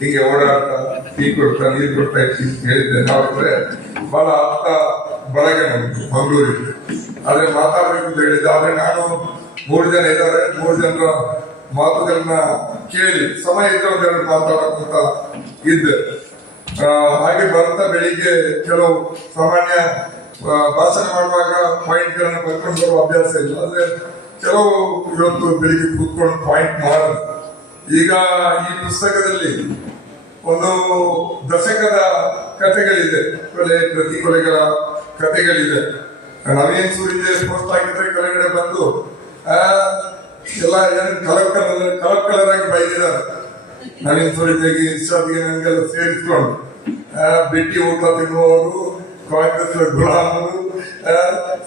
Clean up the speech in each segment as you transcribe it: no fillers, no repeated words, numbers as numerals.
ಹೀಗೆ ಓಡಾಡ್ತಾ ಟೀ ಕೊಡ್ತಾ ನೀರು ಕೊಡ್ತಾ ಇರ್ತೀನಿ ಹೇಳಿದ್ದೆ. ನಾವಿದ್ರೆ ಬಹಳ ಅರ್ಥ ಬಳಗ ನಮ್ದು ಮಂಗಳೂರಿಗೆ, ಆದ್ರೆ ಮಾತಾಡ್ಬೇಕು ಅಂತ ಹೇಳಿದ್ದೆ. ಆದ್ರೆ ನಾನು 3 ಜನ ಇದ್ದಾರೆ, 3 ಜನರ ಮಾತುಗಳನ್ನ ಕೇಳಿ ಸಮಯ ಇದ್ರೆ ಒಂದೆರಡು ಮಾತಾಡಕ್ಕಂತ ಇದ್ದೆ. ಹಾಗೆ ಬರ್ತಾ ಬೆಳಿಗ್ಗೆ ಕೆಲವು ಸಾಮಾನ್ಯ ಭಾಷಣ ಮಾಡುವಾಗ ಪಾಯಿಂಟ್ ಗಳನ್ನ ಬರ್ಕೊಂಡು ಬರುವ ಅಭ್ಯಾಸ ಇಲ್ಲ, ಆದ್ರೆ ಕೆಲವು ಇವತ್ತು ಬೆಳಿಗ್ಗೆ ಕೂತ್ಕೊಂಡು ಪಾಯಿಂಟ್ ಮಾಡೋದು. ಈಗ ಈ ಪುಸ್ತಕದಲ್ಲಿ ಒಂದು ದಶಕದ ಕಥೆಗಳಿದೆ, ಕೊಲೆ ಪ್ರತಿಕೊಲೆಗಳ ಕಥೆಗಳಿದೆ. ನವೀನ್ ಸೂರ್ಯ ಪೋಸ್ಟ್ ಆಗಿದ್ರೆ ಕೆಳಗಡೆ ಬಂದು ಎಲ್ಲ ಏನು ಕಲರ್ ಕಲರ್ ಆಗಿ ಬೈದಿದ್ದಾರೆ. ನವೀನ್ ಸೂರ್ಯಗೆ ಇರ್ಷಾದ್ಗೆ ನನಗೆಲ್ಲ ಸೇರಿಸ್ಕೊಂಡು ಭೇಟಿ ಊಟ ತಿನ್ನುವವರು, ಕಾಂಗ್ರೆಸ್ ಗುಲಾಮರು,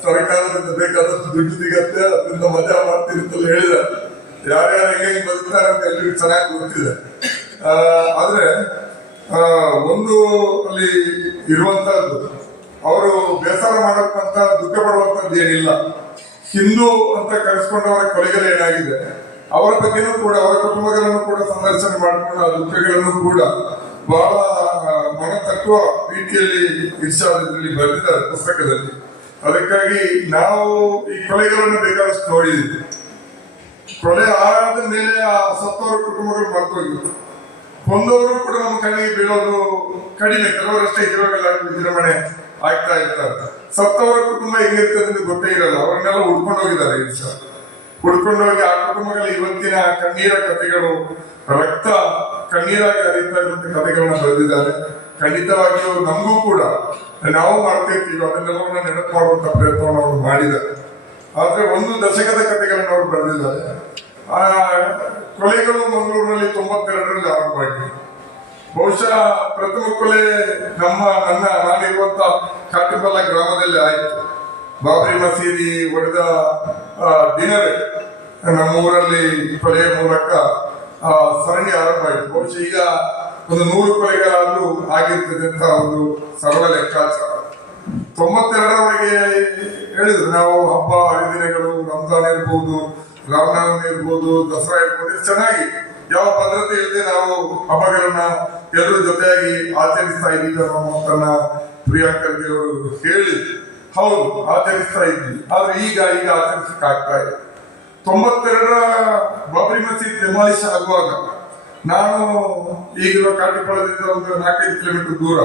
ಸರ್ಕಾರದಿಂದ ಬೇಕಾದಷ್ಟು ದುಡ್ಡು ಸಿಗತ್ತೆ ಅದರಿಂದ ಮಜಾ ಮಾಡ್ತೀರಿ ಅಂತ ಹೇಳಿದ್ದಾರೆ. ಯಾರ್ಯಾರು ಹೆಂಗೆ ಬದುಕ್ತಾರೆ ಅಂತ ಎಲ್ರಿಗೂ ಚೆನ್ನಾಗಿ ಗೊತ್ತಿದೆ. ಆದ್ರೆ ಒಂದು ಅಲ್ಲಿ ಇರುವಂತಹದ್ದು, ಅವರು ಬೇಸರ ಮಾಡಕ್ಕಂತ ದುಃಖ ಪಡುವಂತದ್ದು ಏನಿಲ್ಲ. ಹಿಂದೂ ಅಂತ ಕರೆಸ್ಕೊಂಡವರ ಕೊಲೆಗಳು ಏನಾಗಿದೆ ಅವರ ಬಗ್ಗೆನೂ ಕೂಡ, ಅವರ ಕುಟುಂಬಗಳನ್ನು ಕೂಡ ಸಂದರ್ಶನ ಮಾಡಿಕೊಂಡು ಆ ದುಃಖಗಳನ್ನು ಕೂಡ ಬಹಳ ಮನತತ್ವ ರೀತಿಯಲ್ಲಿ ಇರ್ಷಾದಲ್ಲಿ ಬರೆದಿದ್ದಾರೆ ಪುಸ್ತಕದಲ್ಲಿ. ಅದಕ್ಕಾಗಿ ನಾವು ಈ ಕೊಲೆಗಳನ್ನು ಬೇಕಾದಷ್ಟು ನೋಡಿದ್ದೀವಿ. ಕೊಲೆ ಆದ ಮೇಲೆ ಆ ಸತ್ತವರ ಕುಟುಂಬಗಳು ಮರ್ತೋಗಿತ್ತು. ಕೊಂದವರು ಕೂಡ ನಮ್ಮ ಕಣ್ಣಿಗೆ ಬೀಳೋದು ಕಡಿಮೆ, ಕೆಲವರಷ್ಟೇ ವಿಜೃಂಭಣೆ ಆಗ್ತಾ ಇರ್ತಾರೆ. ಸತ್ತವರ ಕುಟುಂಬ ಹೆಂಗಿರ್ತದೆ ಅಂತ ಗೊತ್ತೇ ಇರಲ್ಲ, ಅವರನ್ನೆಲ್ಲ ಹುಡ್ಕೊಂಡು ಹೋಗಿದ್ದಾರೆ ಇರ್ಷಾ. ಹುಡ್ಕೊಂಡೋಗಿ ಆ ಕುಟುಂಬಗಳ ಇವತ್ತಿನ ಕಣ್ಣೀರ ಕಥೆಗಳು, ರಕ್ತ ಕಣ್ಣೀರಾಗಿ ಹರಿತಾ ಇರುವಂತ ಕಥೆಗಳನ್ನ ಬರೆದಿದ್ದಾರೆ. ಖಂಡಿತವಾಗಿಯೂ ನಮಗೂ ಕೂಡ ನಾವು ಮಾಡ್ತಿರ್ತೀವಿ, ಅದನ್ನೆಲ್ಲವನ್ನ ನೆನಪು ಮಾಡುವಂತ ಪ್ರಯತ್ನವನ್ನು ಅವರು ಮಾಡಿದ್ದಾರೆ. ಆದ್ರೆ ಒಂದು ದಶಕದ ಕಥೆಗಳನ್ನು ಅವರು ಬರೆದಿದ್ದಾರೆ. ಆ ಕೊಲೆಗಳು ಮಂಗಳೂರಿನಲ್ಲಿ 92ರಲ್ಲಿ ಆರಂಭ ಆಗಿದೆ. ಬಹುಶಃ ಪ್ರಥಮ ಕೊಲೆ ನಾನಿರುವಂತ ಕಾಟಿಬಲ್ಲ ಗ್ರಾಮದಲ್ಲಿ ಆಯಿತು. ಬಾಬರಿ ಮಸೀದಿ ಹೊಡೆದ ದಿನವೇ ನಮ್ಮೂರಲ್ಲಿ ಕೊಲೆಯ ಮೂಲಕ ಸರಣಿ ಆರಂಭ ಆಯಿತು. ಬಹುಶಃ ಈಗ ಒಂದು 100 ಕೊಲೆಗಳಾದ್ರೂ ಆಗಿರ್ತದೆ ಅಂತ ಒಂದು ಸರಳ ಲೆಕ್ಕಾಚಾರ. 92ರವರೆಗೆ ಹೇಳಿದ್ರು ನಾವು ಹಬ್ಬ ಹರಿದಿನಗಳು, ರಂಜಾನ್ ಇರ್ಬೋದು, ರಾಮನವಮಿ ಇರ್ಬೋದು, ದಸರಾ ಇರ್ಬೋದು, ಚೆನ್ನಾಗಿ ಯಾವ ಭದ್ರತೆ ಇಲ್ಲದೆ ನಾವು ಹಬ್ಬಗಳನ್ನ ಎಲ್ಲರೂ ಜೊತೆಯಾಗಿ ಆಚರಿಸ್ತಾ ಇದ್ದೀವಿ ಅನ್ನೋ ಮಾತನ್ನ ಪ್ರಿಯಾಂಕಾ ಅವರು ಹೇಳಿದ್ರು. ಹೌದು, ಆಚರಿಸ್ತಾ ಇದ್ವಿ. ಆದ್ರೆ ಈಗ ಆಚರಿಸಕ್ಕೆ ಆಗ್ತಾ ಇದೆ. 92ರ ಬಾಬರಿ ಮಸೀದಿ ಡೆಮಾಲಿಷ್ ಆಗುವಾಗ ನಾನು ಈಗಿರುವ ಕಾಟಿಪಾಳ್ಯದಿಂದ ಒಂದು 4-5 ಕಿಲೋಮೀಟರ್ ದೂರ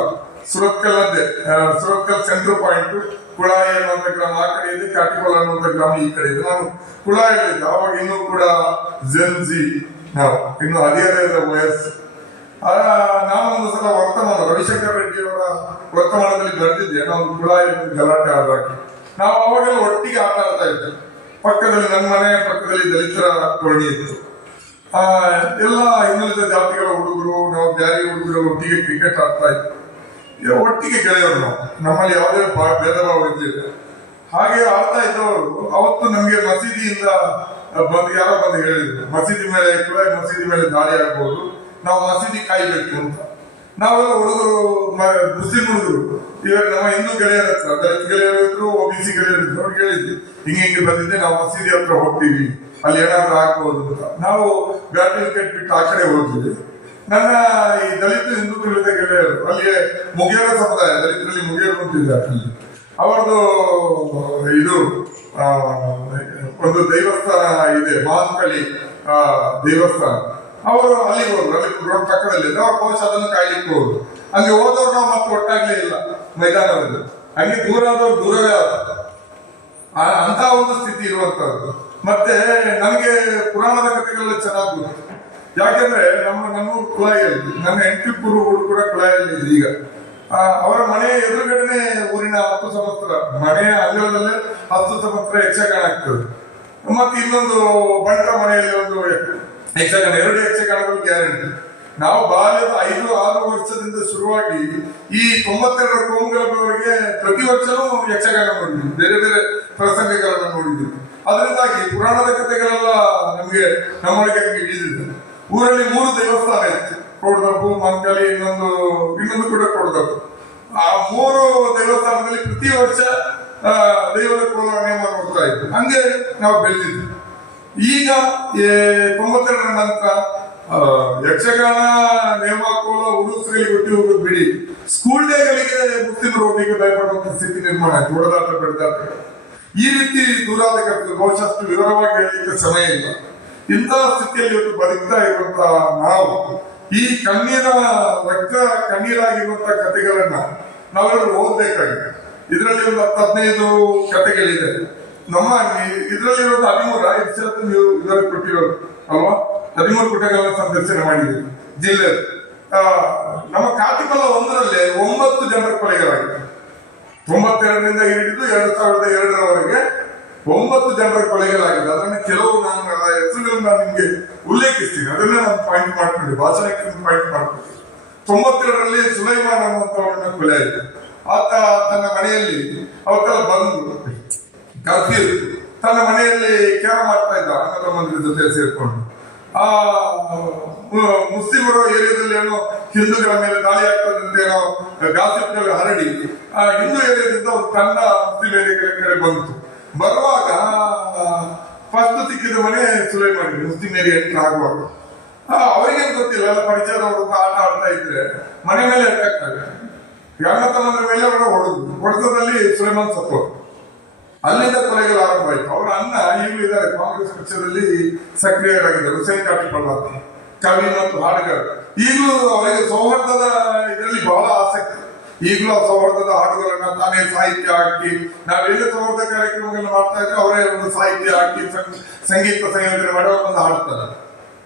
ಸುರತ್ಕಲ್ ಸೆಂಟ್ರಲ್ ಪಾಯಿಂಟ್, ಕುಳಾಯಿ ಅನ್ನುವಂಥ ಗ್ರಾಮ ಆ ಕಡೆ ಇದೆ, ಕಾಟಿಪಾಳ ಅನ್ನುವಂಥ ಗ್ರಾಮ ಈ ಕಡೆ ಇದೆ. ನಾನು ಕುಳಾಯಿಲಿದ್ದೆ. ಆವಾಗ ಇನ್ನೂ ಕೂಡ ಜೆನ್ಜಿ, ನಾವು ಇನ್ನು ಹದಿಹರೆಯದ ವಯಸ್ಸು. ನಾನು ಒಂದು ಸಲ ವರ್ತಮಾನ, ರವಿಶಂಕರ್ ರೆಡ್ಡಿ ಅವರ ವರ್ತಮಾನದಲ್ಲಿ ಬರೆದಿದ್ದೆ, ನಾವು ಕುಳಾಯಿ ಗಲಾಟೆ ಆದಾಗ ನಾವು ಅವಾಗೆಲ್ಲ ಒಟ್ಟಿಗೆ ಆಟ ಆಡ್ತಾ ಇದ್ದೆ. ಪಕ್ಕದಲ್ಲಿ ನನ್ನ ಮನೆಯ ಪಕ್ಕದಲ್ಲಿ ದಲಿತರ ಕೋಣಿ ಇತ್ತು. ಎಲ್ಲ ಇನ್ನುಳಿದ ಜಾತಿಗಳ ಹುಡುಗರು, ನಾವು ಬ್ಯಾರಿ ಹುಡುಗರು ಒಟ್ಟಿಗೆ ಕ್ರಿಕೆಟ್ ಆಡ್ತಾ ಇದ್ವಿ. ಒಟ್ಟಿಗೆ ಗೆಳೆಯವರು ನಾವು, ನಮ್ಮಲ್ಲಿ ಯಾವುದೇ ಭೇದ ಭಾವ ಇರಲಿಲ್ಲ. ಹಾಗೆ ಆಡ್ತಾ ಇದ್ದವರು ಅವತ್ತು ನಮ್ಗೆ ಮಸೀದಿಯಿಂದ ಯಾರೋ ಬಂದು ಹೇಳಿದ್ರು, ಮಸೀದಿ ಮೇಲೆ, ಕುಳಾಯಿ ಮಸೀದಿ ಮೇಲೆ ದಾಳಿ ಆಗ್ಬಹುದು, ನಾವು ಮಸೀದಿ ಕಾಯ್ಬೇಕು ಅಂತ. ನಾವೆಲ್ಲ ಹುಡುಗರು, ಮುಸ್ಲಿಂ ಹುಡುಗರು, ಇವಾಗ ನಮ್ಮ ಹಿಂದೂ ಗೆಳೆಯರ ಹತ್ರ, ದಲಿತ ಗೆಳೆಯರು ಇದ್ರು, OBC ಗೆಳೆಯರು ಇದ್ರು, ಅವ್ರಿಗೆ ಹೇಳಿದ್ವಿ ಹಿಂಗೆ ಬಂದಿದ್ದೆ, ನಾವು ಮಸೀದಿ ಹತ್ರ ಹೋಗ್ತೀವಿ, ಅಲ್ಲಿ ಏನಾದ್ರೂ ಆಗ್ಬಹುದು ಅಂತ. ನಾವು ಬ್ಯಾಟ್ ವಿಕೆಟ್ ಬಿಟ್ಟು ಆ ಕಡೆ ಹೋಗ್ತೀವಿ. ನನ್ನ ಈ ದಲಿತ ಹಿಂದೂ ತಿಳಿದ ಗೆಳೆಯರು, ಅಲ್ಲಿ ಮುಗಿಯರ ಸಮುದಾಯ, ದಲಿತರಲ್ಲಿ ಮುಗಿಯರು ಅಂತಿದ್ದಾರೆ, ಅಲ್ಲಿ ಅವರದು ಇದು ಒಂದು ದೇವಸ್ಥಾನ ಇದೆ, ಮಹಾಂಕಳಿ ದೇವಸ್ಥಾನ. ಅವರು ಅಲ್ಲಿಗೆ ಹೋದ್ರು, ಅಲ್ಲಿ ರೋಡ್ ಪಕ್ಕದಲ್ಲಿ ಅವ್ರ ಬಹುಶಃ ಅದನ್ನು ಕಾಯ್ಲಿಕ್ಕೆ ಹೋದ್ರು. ಹಂಗೆ ಹೋದವ್ರು ನಾವು ಮತ್ತೆ ಒಟ್ಟಾಗ್ಲೇ ಇಲ್ಲ ಮೈದಾನದಲ್ಲಿ, ಹಂಗೆ ದೂರ ಆದವ್ರು ದೂರವೇ ಆದ ಅಂತ ಒಂದು ಸ್ಥಿತಿ ಇರುವಂತಹದ್ದು. ಮತ್ತೆ ನನಗೆ ಪುರಾಣದ ಕಥೆಗಳೆಲ್ಲ ಚೆನ್ನಾಗಿ ಗೊತ್ತು. ಯಾಕೆಂದ್ರೆ ನಮ್ಮೂರು ಕುಳಾಯಿಯಲ್ಲಿ, ನನ್ನ ಹೆಂಡತಿ ಹುಡುಗರು ಕೂಡ ಕುಳಾಯಲ್ಲಿ ಇದೆ. ಈಗ ಅವರ ಮನೆಯ ಎದುರುಗಡೆನೆ ಊರಿನ 10 ಸಂವತ್ಸರ ಮನೆಯ ಅಂಗಳದಲ್ಲೇ 10 ಸಂವತ್ಸರ ಯಕ್ಷಗಾನ ಆಗ್ತದೆ. ಮತ್ತೆ ಇನ್ನೊಂದು ಬಂಟರ ಮನೆಯಲ್ಲಿ ಒಂದು ಯಕ್ಷಗಾನ, 2 ಯಕ್ಷಗಾನಗಳು ಗ್ಯಾರಂಟಿ. ನಾವು ಬಾಲ್ಯದ 5-6 ವರ್ಷದಿಂದ ಶುರುವಾಗಿ ಈ 92 ಕೋಮುಗಳವರೆಗೆ ಪ್ರತಿ ವರ್ಷನೂ ಯಕ್ಷಗಾನ ನೋಡಿದ್ವಿ, ಬೇರೆ ಬೇರೆ ಪ್ರಸಂಗಗಳನ್ನು ನೋಡಿದ್ವಿ. ಅದರಿಂದಾಗಿ ಪುರಾಣದ ಕಥೆಗಳೆಲ್ಲ ನಮ್ಗೆ ನಮ್ಮೊಳಗೆ ಹಿಡಿದಿದೆ. ಊರಲ್ಲಿ 3 ದೇವಸ್ಥಾನ ಇತ್ತು, ಕೊಡದಬ್ಬು, ಮಂಕಲಿ, ಇನ್ನೊಂದು ಕೂಡ ಕೊಡದಬ್ಬು. ಆ 3 ದೇವಸ್ಥಾನದಲ್ಲಿ ಪ್ರತಿ ವರ್ಷ ದೇವರ ಕೋಲವನ್ನೇ ಮಾಡ್ತಾ ಇತ್ತು. ಹಂಗೆ ನಾವು ಬೆಳೆದಿದ್ವಿ. ಈಗ 92ರ ನಂತರ ಯಕ್ಷಗಾನ ನೇಮಕೋಲ ಉರುಸ್ರಲ್ಲಿ ಹುಟ್ಟಿ ಹೋಗೋದು ಬಿಡಿ, ಸ್ಕೂಲ್ ಡೇಗಳಿಗೆ ಮುಸ್ಲಿಮರು ಒಟ್ಟಿಗೆ ಭಯಪಡುವಂತ ಸ್ಥಿತಿ ನಿರ್ಮಾಣ ಆಯ್ತು. ಹೊಡೆದಾಟ ಬೆಳೆದಾಟ ಈ ರೀತಿ ದೂರಾದ ಬಹುಶಃ ಅಷ್ಟು ವಿವರವಾಗಿ ಹೇಳಲಿಕ್ಕೆ ಸಮಯ ಇಲ್ಲ. ಇಂತಹ ಸ್ಥಿತಿಯಲ್ಲಿ ಇವತ್ತು ಬದುಕ್ತಾ ಇರುವಂತಹ ನಾವು ಈ ರಕ್ತ ಕಣ್ಣೀರಾಗಿರುವಂತಹ ಕಥೆಗಳನ್ನ ನಾವೆಲ್ಲರೂ ಓದ್ಬೇಕಾಗಿದೆ. ಇದರಲ್ಲಿ ಒಂದು 10-15 ಕಥೆಗಳಿದೆ. ನಮ್ಮ ಇದರಲ್ಲಿ ಒಂದು 13 ನೀವು ಇದರಲ್ಲಿ ಕೊಟ್ಟಿರೋದು ಅಲ್ವಾ, 13 ಪುಟಗಳನ್ನ ಸಂದರ್ಶನ ಮಾಡಿದ್ದೀವಿ ಜಿಲ್ಲೆ. ನಮ್ಮ ಕಾಟಿಮಲ್ಲ 1ರಲ್ಲಿ 9 ಜನರ ಕೊಲೆಗಳಾಗಿದೆ. 92ರಿಂದ ಹಿಡಿದು 2002ರವರೆಗೆ 9 ಜನರ ಕೊಲೆಗಳಾಗಿದೆ. ಅದನ್ನ ಕೆಲವು ನಾನು ಹೆಸರುಗಳನ್ನ ನಿಮ್ಗೆ ಉಲ್ಲೇಖಿಸ್ತೀನಿ, ಅದನ್ನ ನಾನು ಪಾಯಿಂಟ್ ಮಾಡ್ಕೊಂಡು ಭಾಷಣಕ್ಕೆ ಪಾಯಿಂಟ್ ಮಾಡ್ಕೊಂಡು. 92ರಲ್ಲಿ ಸುಲೈಮಾನ್ ಅನ್ನುವಂಥವರನ್ನ ಕೊಲೆ ಆಯಿತು. ಆತ ತನ್ನ ಮನೆಯಲ್ಲಿ ಅವತ್ತೆಲ್ಲ ಬಂದು ಕರ್ಫ್ಯೂ ತನ್ನ ಮನೆಯಲ್ಲಿ ಕೇರ ಮಾಡ್ತಾ ಇದ್ದ ಅಣ್ಣ ತಮ್ಮಂದಿರ ಜೊತೆ ಸೇರ್ಕೊಂಡು. ಆ ಮುಸ್ಲಿಮರ ಏರಿಯಾದಲ್ಲಿ ಏನೋ ಹಿಂದೂಗಳ ಮೇಲೆ ದಾಳಿ ಆಗ್ತದಂತೆ ಏನೋ ಗಾಸಿಪ್ಗಳು ಹರಡಿ ಹಿಂದೂ ಏರಿಯಾದಿಂದ ಒಂದು ತಂಡ ಮುಸ್ಲಿಂ ಏರಿಯಾಗಳ ಕಡೆ ಬಂತು. ಬರುವಾಗ ಫಸ್ಟ್ ಸಿಕ್ಕಿದ ಮನೆ ಸುಲೈಮಾನ್ ಮುಸ್ಲಿಂ ಏರಿಯಾ ಎಂಟ್ರ್ ಆಗುವಾಗ ಅವರಿಗೇನು ಗೊತ್ತಿಲ್ಲ, ಎಲ್ಲ ಪರಿಚಯದವರು ಆಟ ಆಡ್ತಾ ಇದ್ರೆ ಮನೆ ಮೇಲೆ ಅಟ್ಯಾಕ್ ಆಗುತ್ತೆ. ಅಣ್ಣ ತಮ್ಮಂದ್ರ ಮೇಲೆ ಹೊಡೆತದಲ್ಲಿ ಸುಲೈಮಾನ್ ಸತ್ತು. ಅಲ್ಲಿಂದ ಕೊಲೆಗಳು ಆರಂಭ ಆಯಿತು. ಅವರ ಅಣ್ಣ ಈಗಲೂ ಇದ್ದಾರೆ, ಕಾಂಗ್ರೆಸ್ ಪಕ್ಷದಲ್ಲಿ ಸಕ್ರಿಯರಾಗಿದ್ದಾರೆ, ಹುಸೇನ್ ಕಾಟಿಪಳ್ಳ ಕವಿ ಮತ್ತು ಹಾಡುಗಾರ. ಈಗಲೂ ಅವರಿಗೆ ಸೌಹಾರ್ದದ ಇದರಲ್ಲಿ ಬಹಳ ಆಸಕ್ತಿ. ಈಗಲೂ ಆ ಸೌಹಾರ್ದದ ಹಾಡುಗಳನ್ನ ತಾನೇ ಸಾಹಿತ್ಯ ಹಾಕಿ, ನಾವೆಲ್ಲ ಸೌಹಾರ್ದ ಕಾರ್ಯಕ್ರಮಗಳನ್ನ ಮಾಡ್ತಾ ಇದ್ರೆ ಅವರೇ ಒಂದು ಸಾಹಿತ್ಯ ಹಾಕಿ ಸಂಗೀತ ಸಂಯೋಜನೆ ಮಾಡಿ ಒಂದು ಹಾಡ್ತಾರೆ.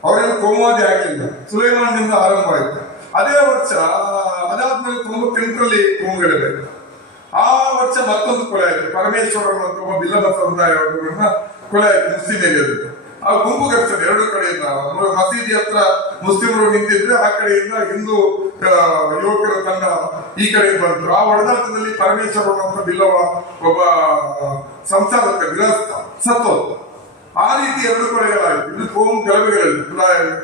ಅವರೇನು ಕೋಮುವಾದಿ ಆಗಲಿಲ್ಲ, ಸುಲೈಮಾನ್ನಿಂದ ಆರಂಭ ಆಯಿತು. ಅದೇ ವರ್ಷ ಅದಾದ್ಮೇಲೆ 98ರಲ್ಲಿ ಕೋಮುಗಲಭೆ. ಆ ವರ್ಷ ಮತ್ತೊಂದು ಕೊಲೆ ಆಯ್ತು. ಪರಮೇಶ್ವರ ಅಂತ ಒಬ್ಬ ಬಿಲ್ಲವ ಸಮುದಾಯವರನ್ನ ಕೊಲೆ ಆಯ್ತು ಮುಸ್ಲಿಂ ಏರಿಯಾದಲ್ಲಿ. ಆ ಗುಂಪು ಘರ್ಷಣೆ 2 ಕಡೆಯಿಂದ. ಮಸೀದಿ ಹತ್ರ ಮುಸ್ಲಿಮರು ನಿಂತಿದ್ರೆ ಆ ಕಡೆಯಿಂದ ಹಿಂದೂ ಯುವಕರ ತಂಡ ಈ ಕಡೆ ಬಂದ್ರು. ಆ ಹೊಡೆದಾಟದಲ್ಲಿ ಪರಮೇಶ್ವರ ಅಂತ ಬಿಲ್ಲವ ಒಬ್ಬ ಸಂಸಾರಕ ಗೃಹಸ್ಥ ಸತ್ತೋದು. ಆ ರೀತಿ 2 ಕೊಲೆಗಳಾಯ್ತು. ಇದು ಕೋಮು ಗಲಭೆಗಳಲ್ಲಿ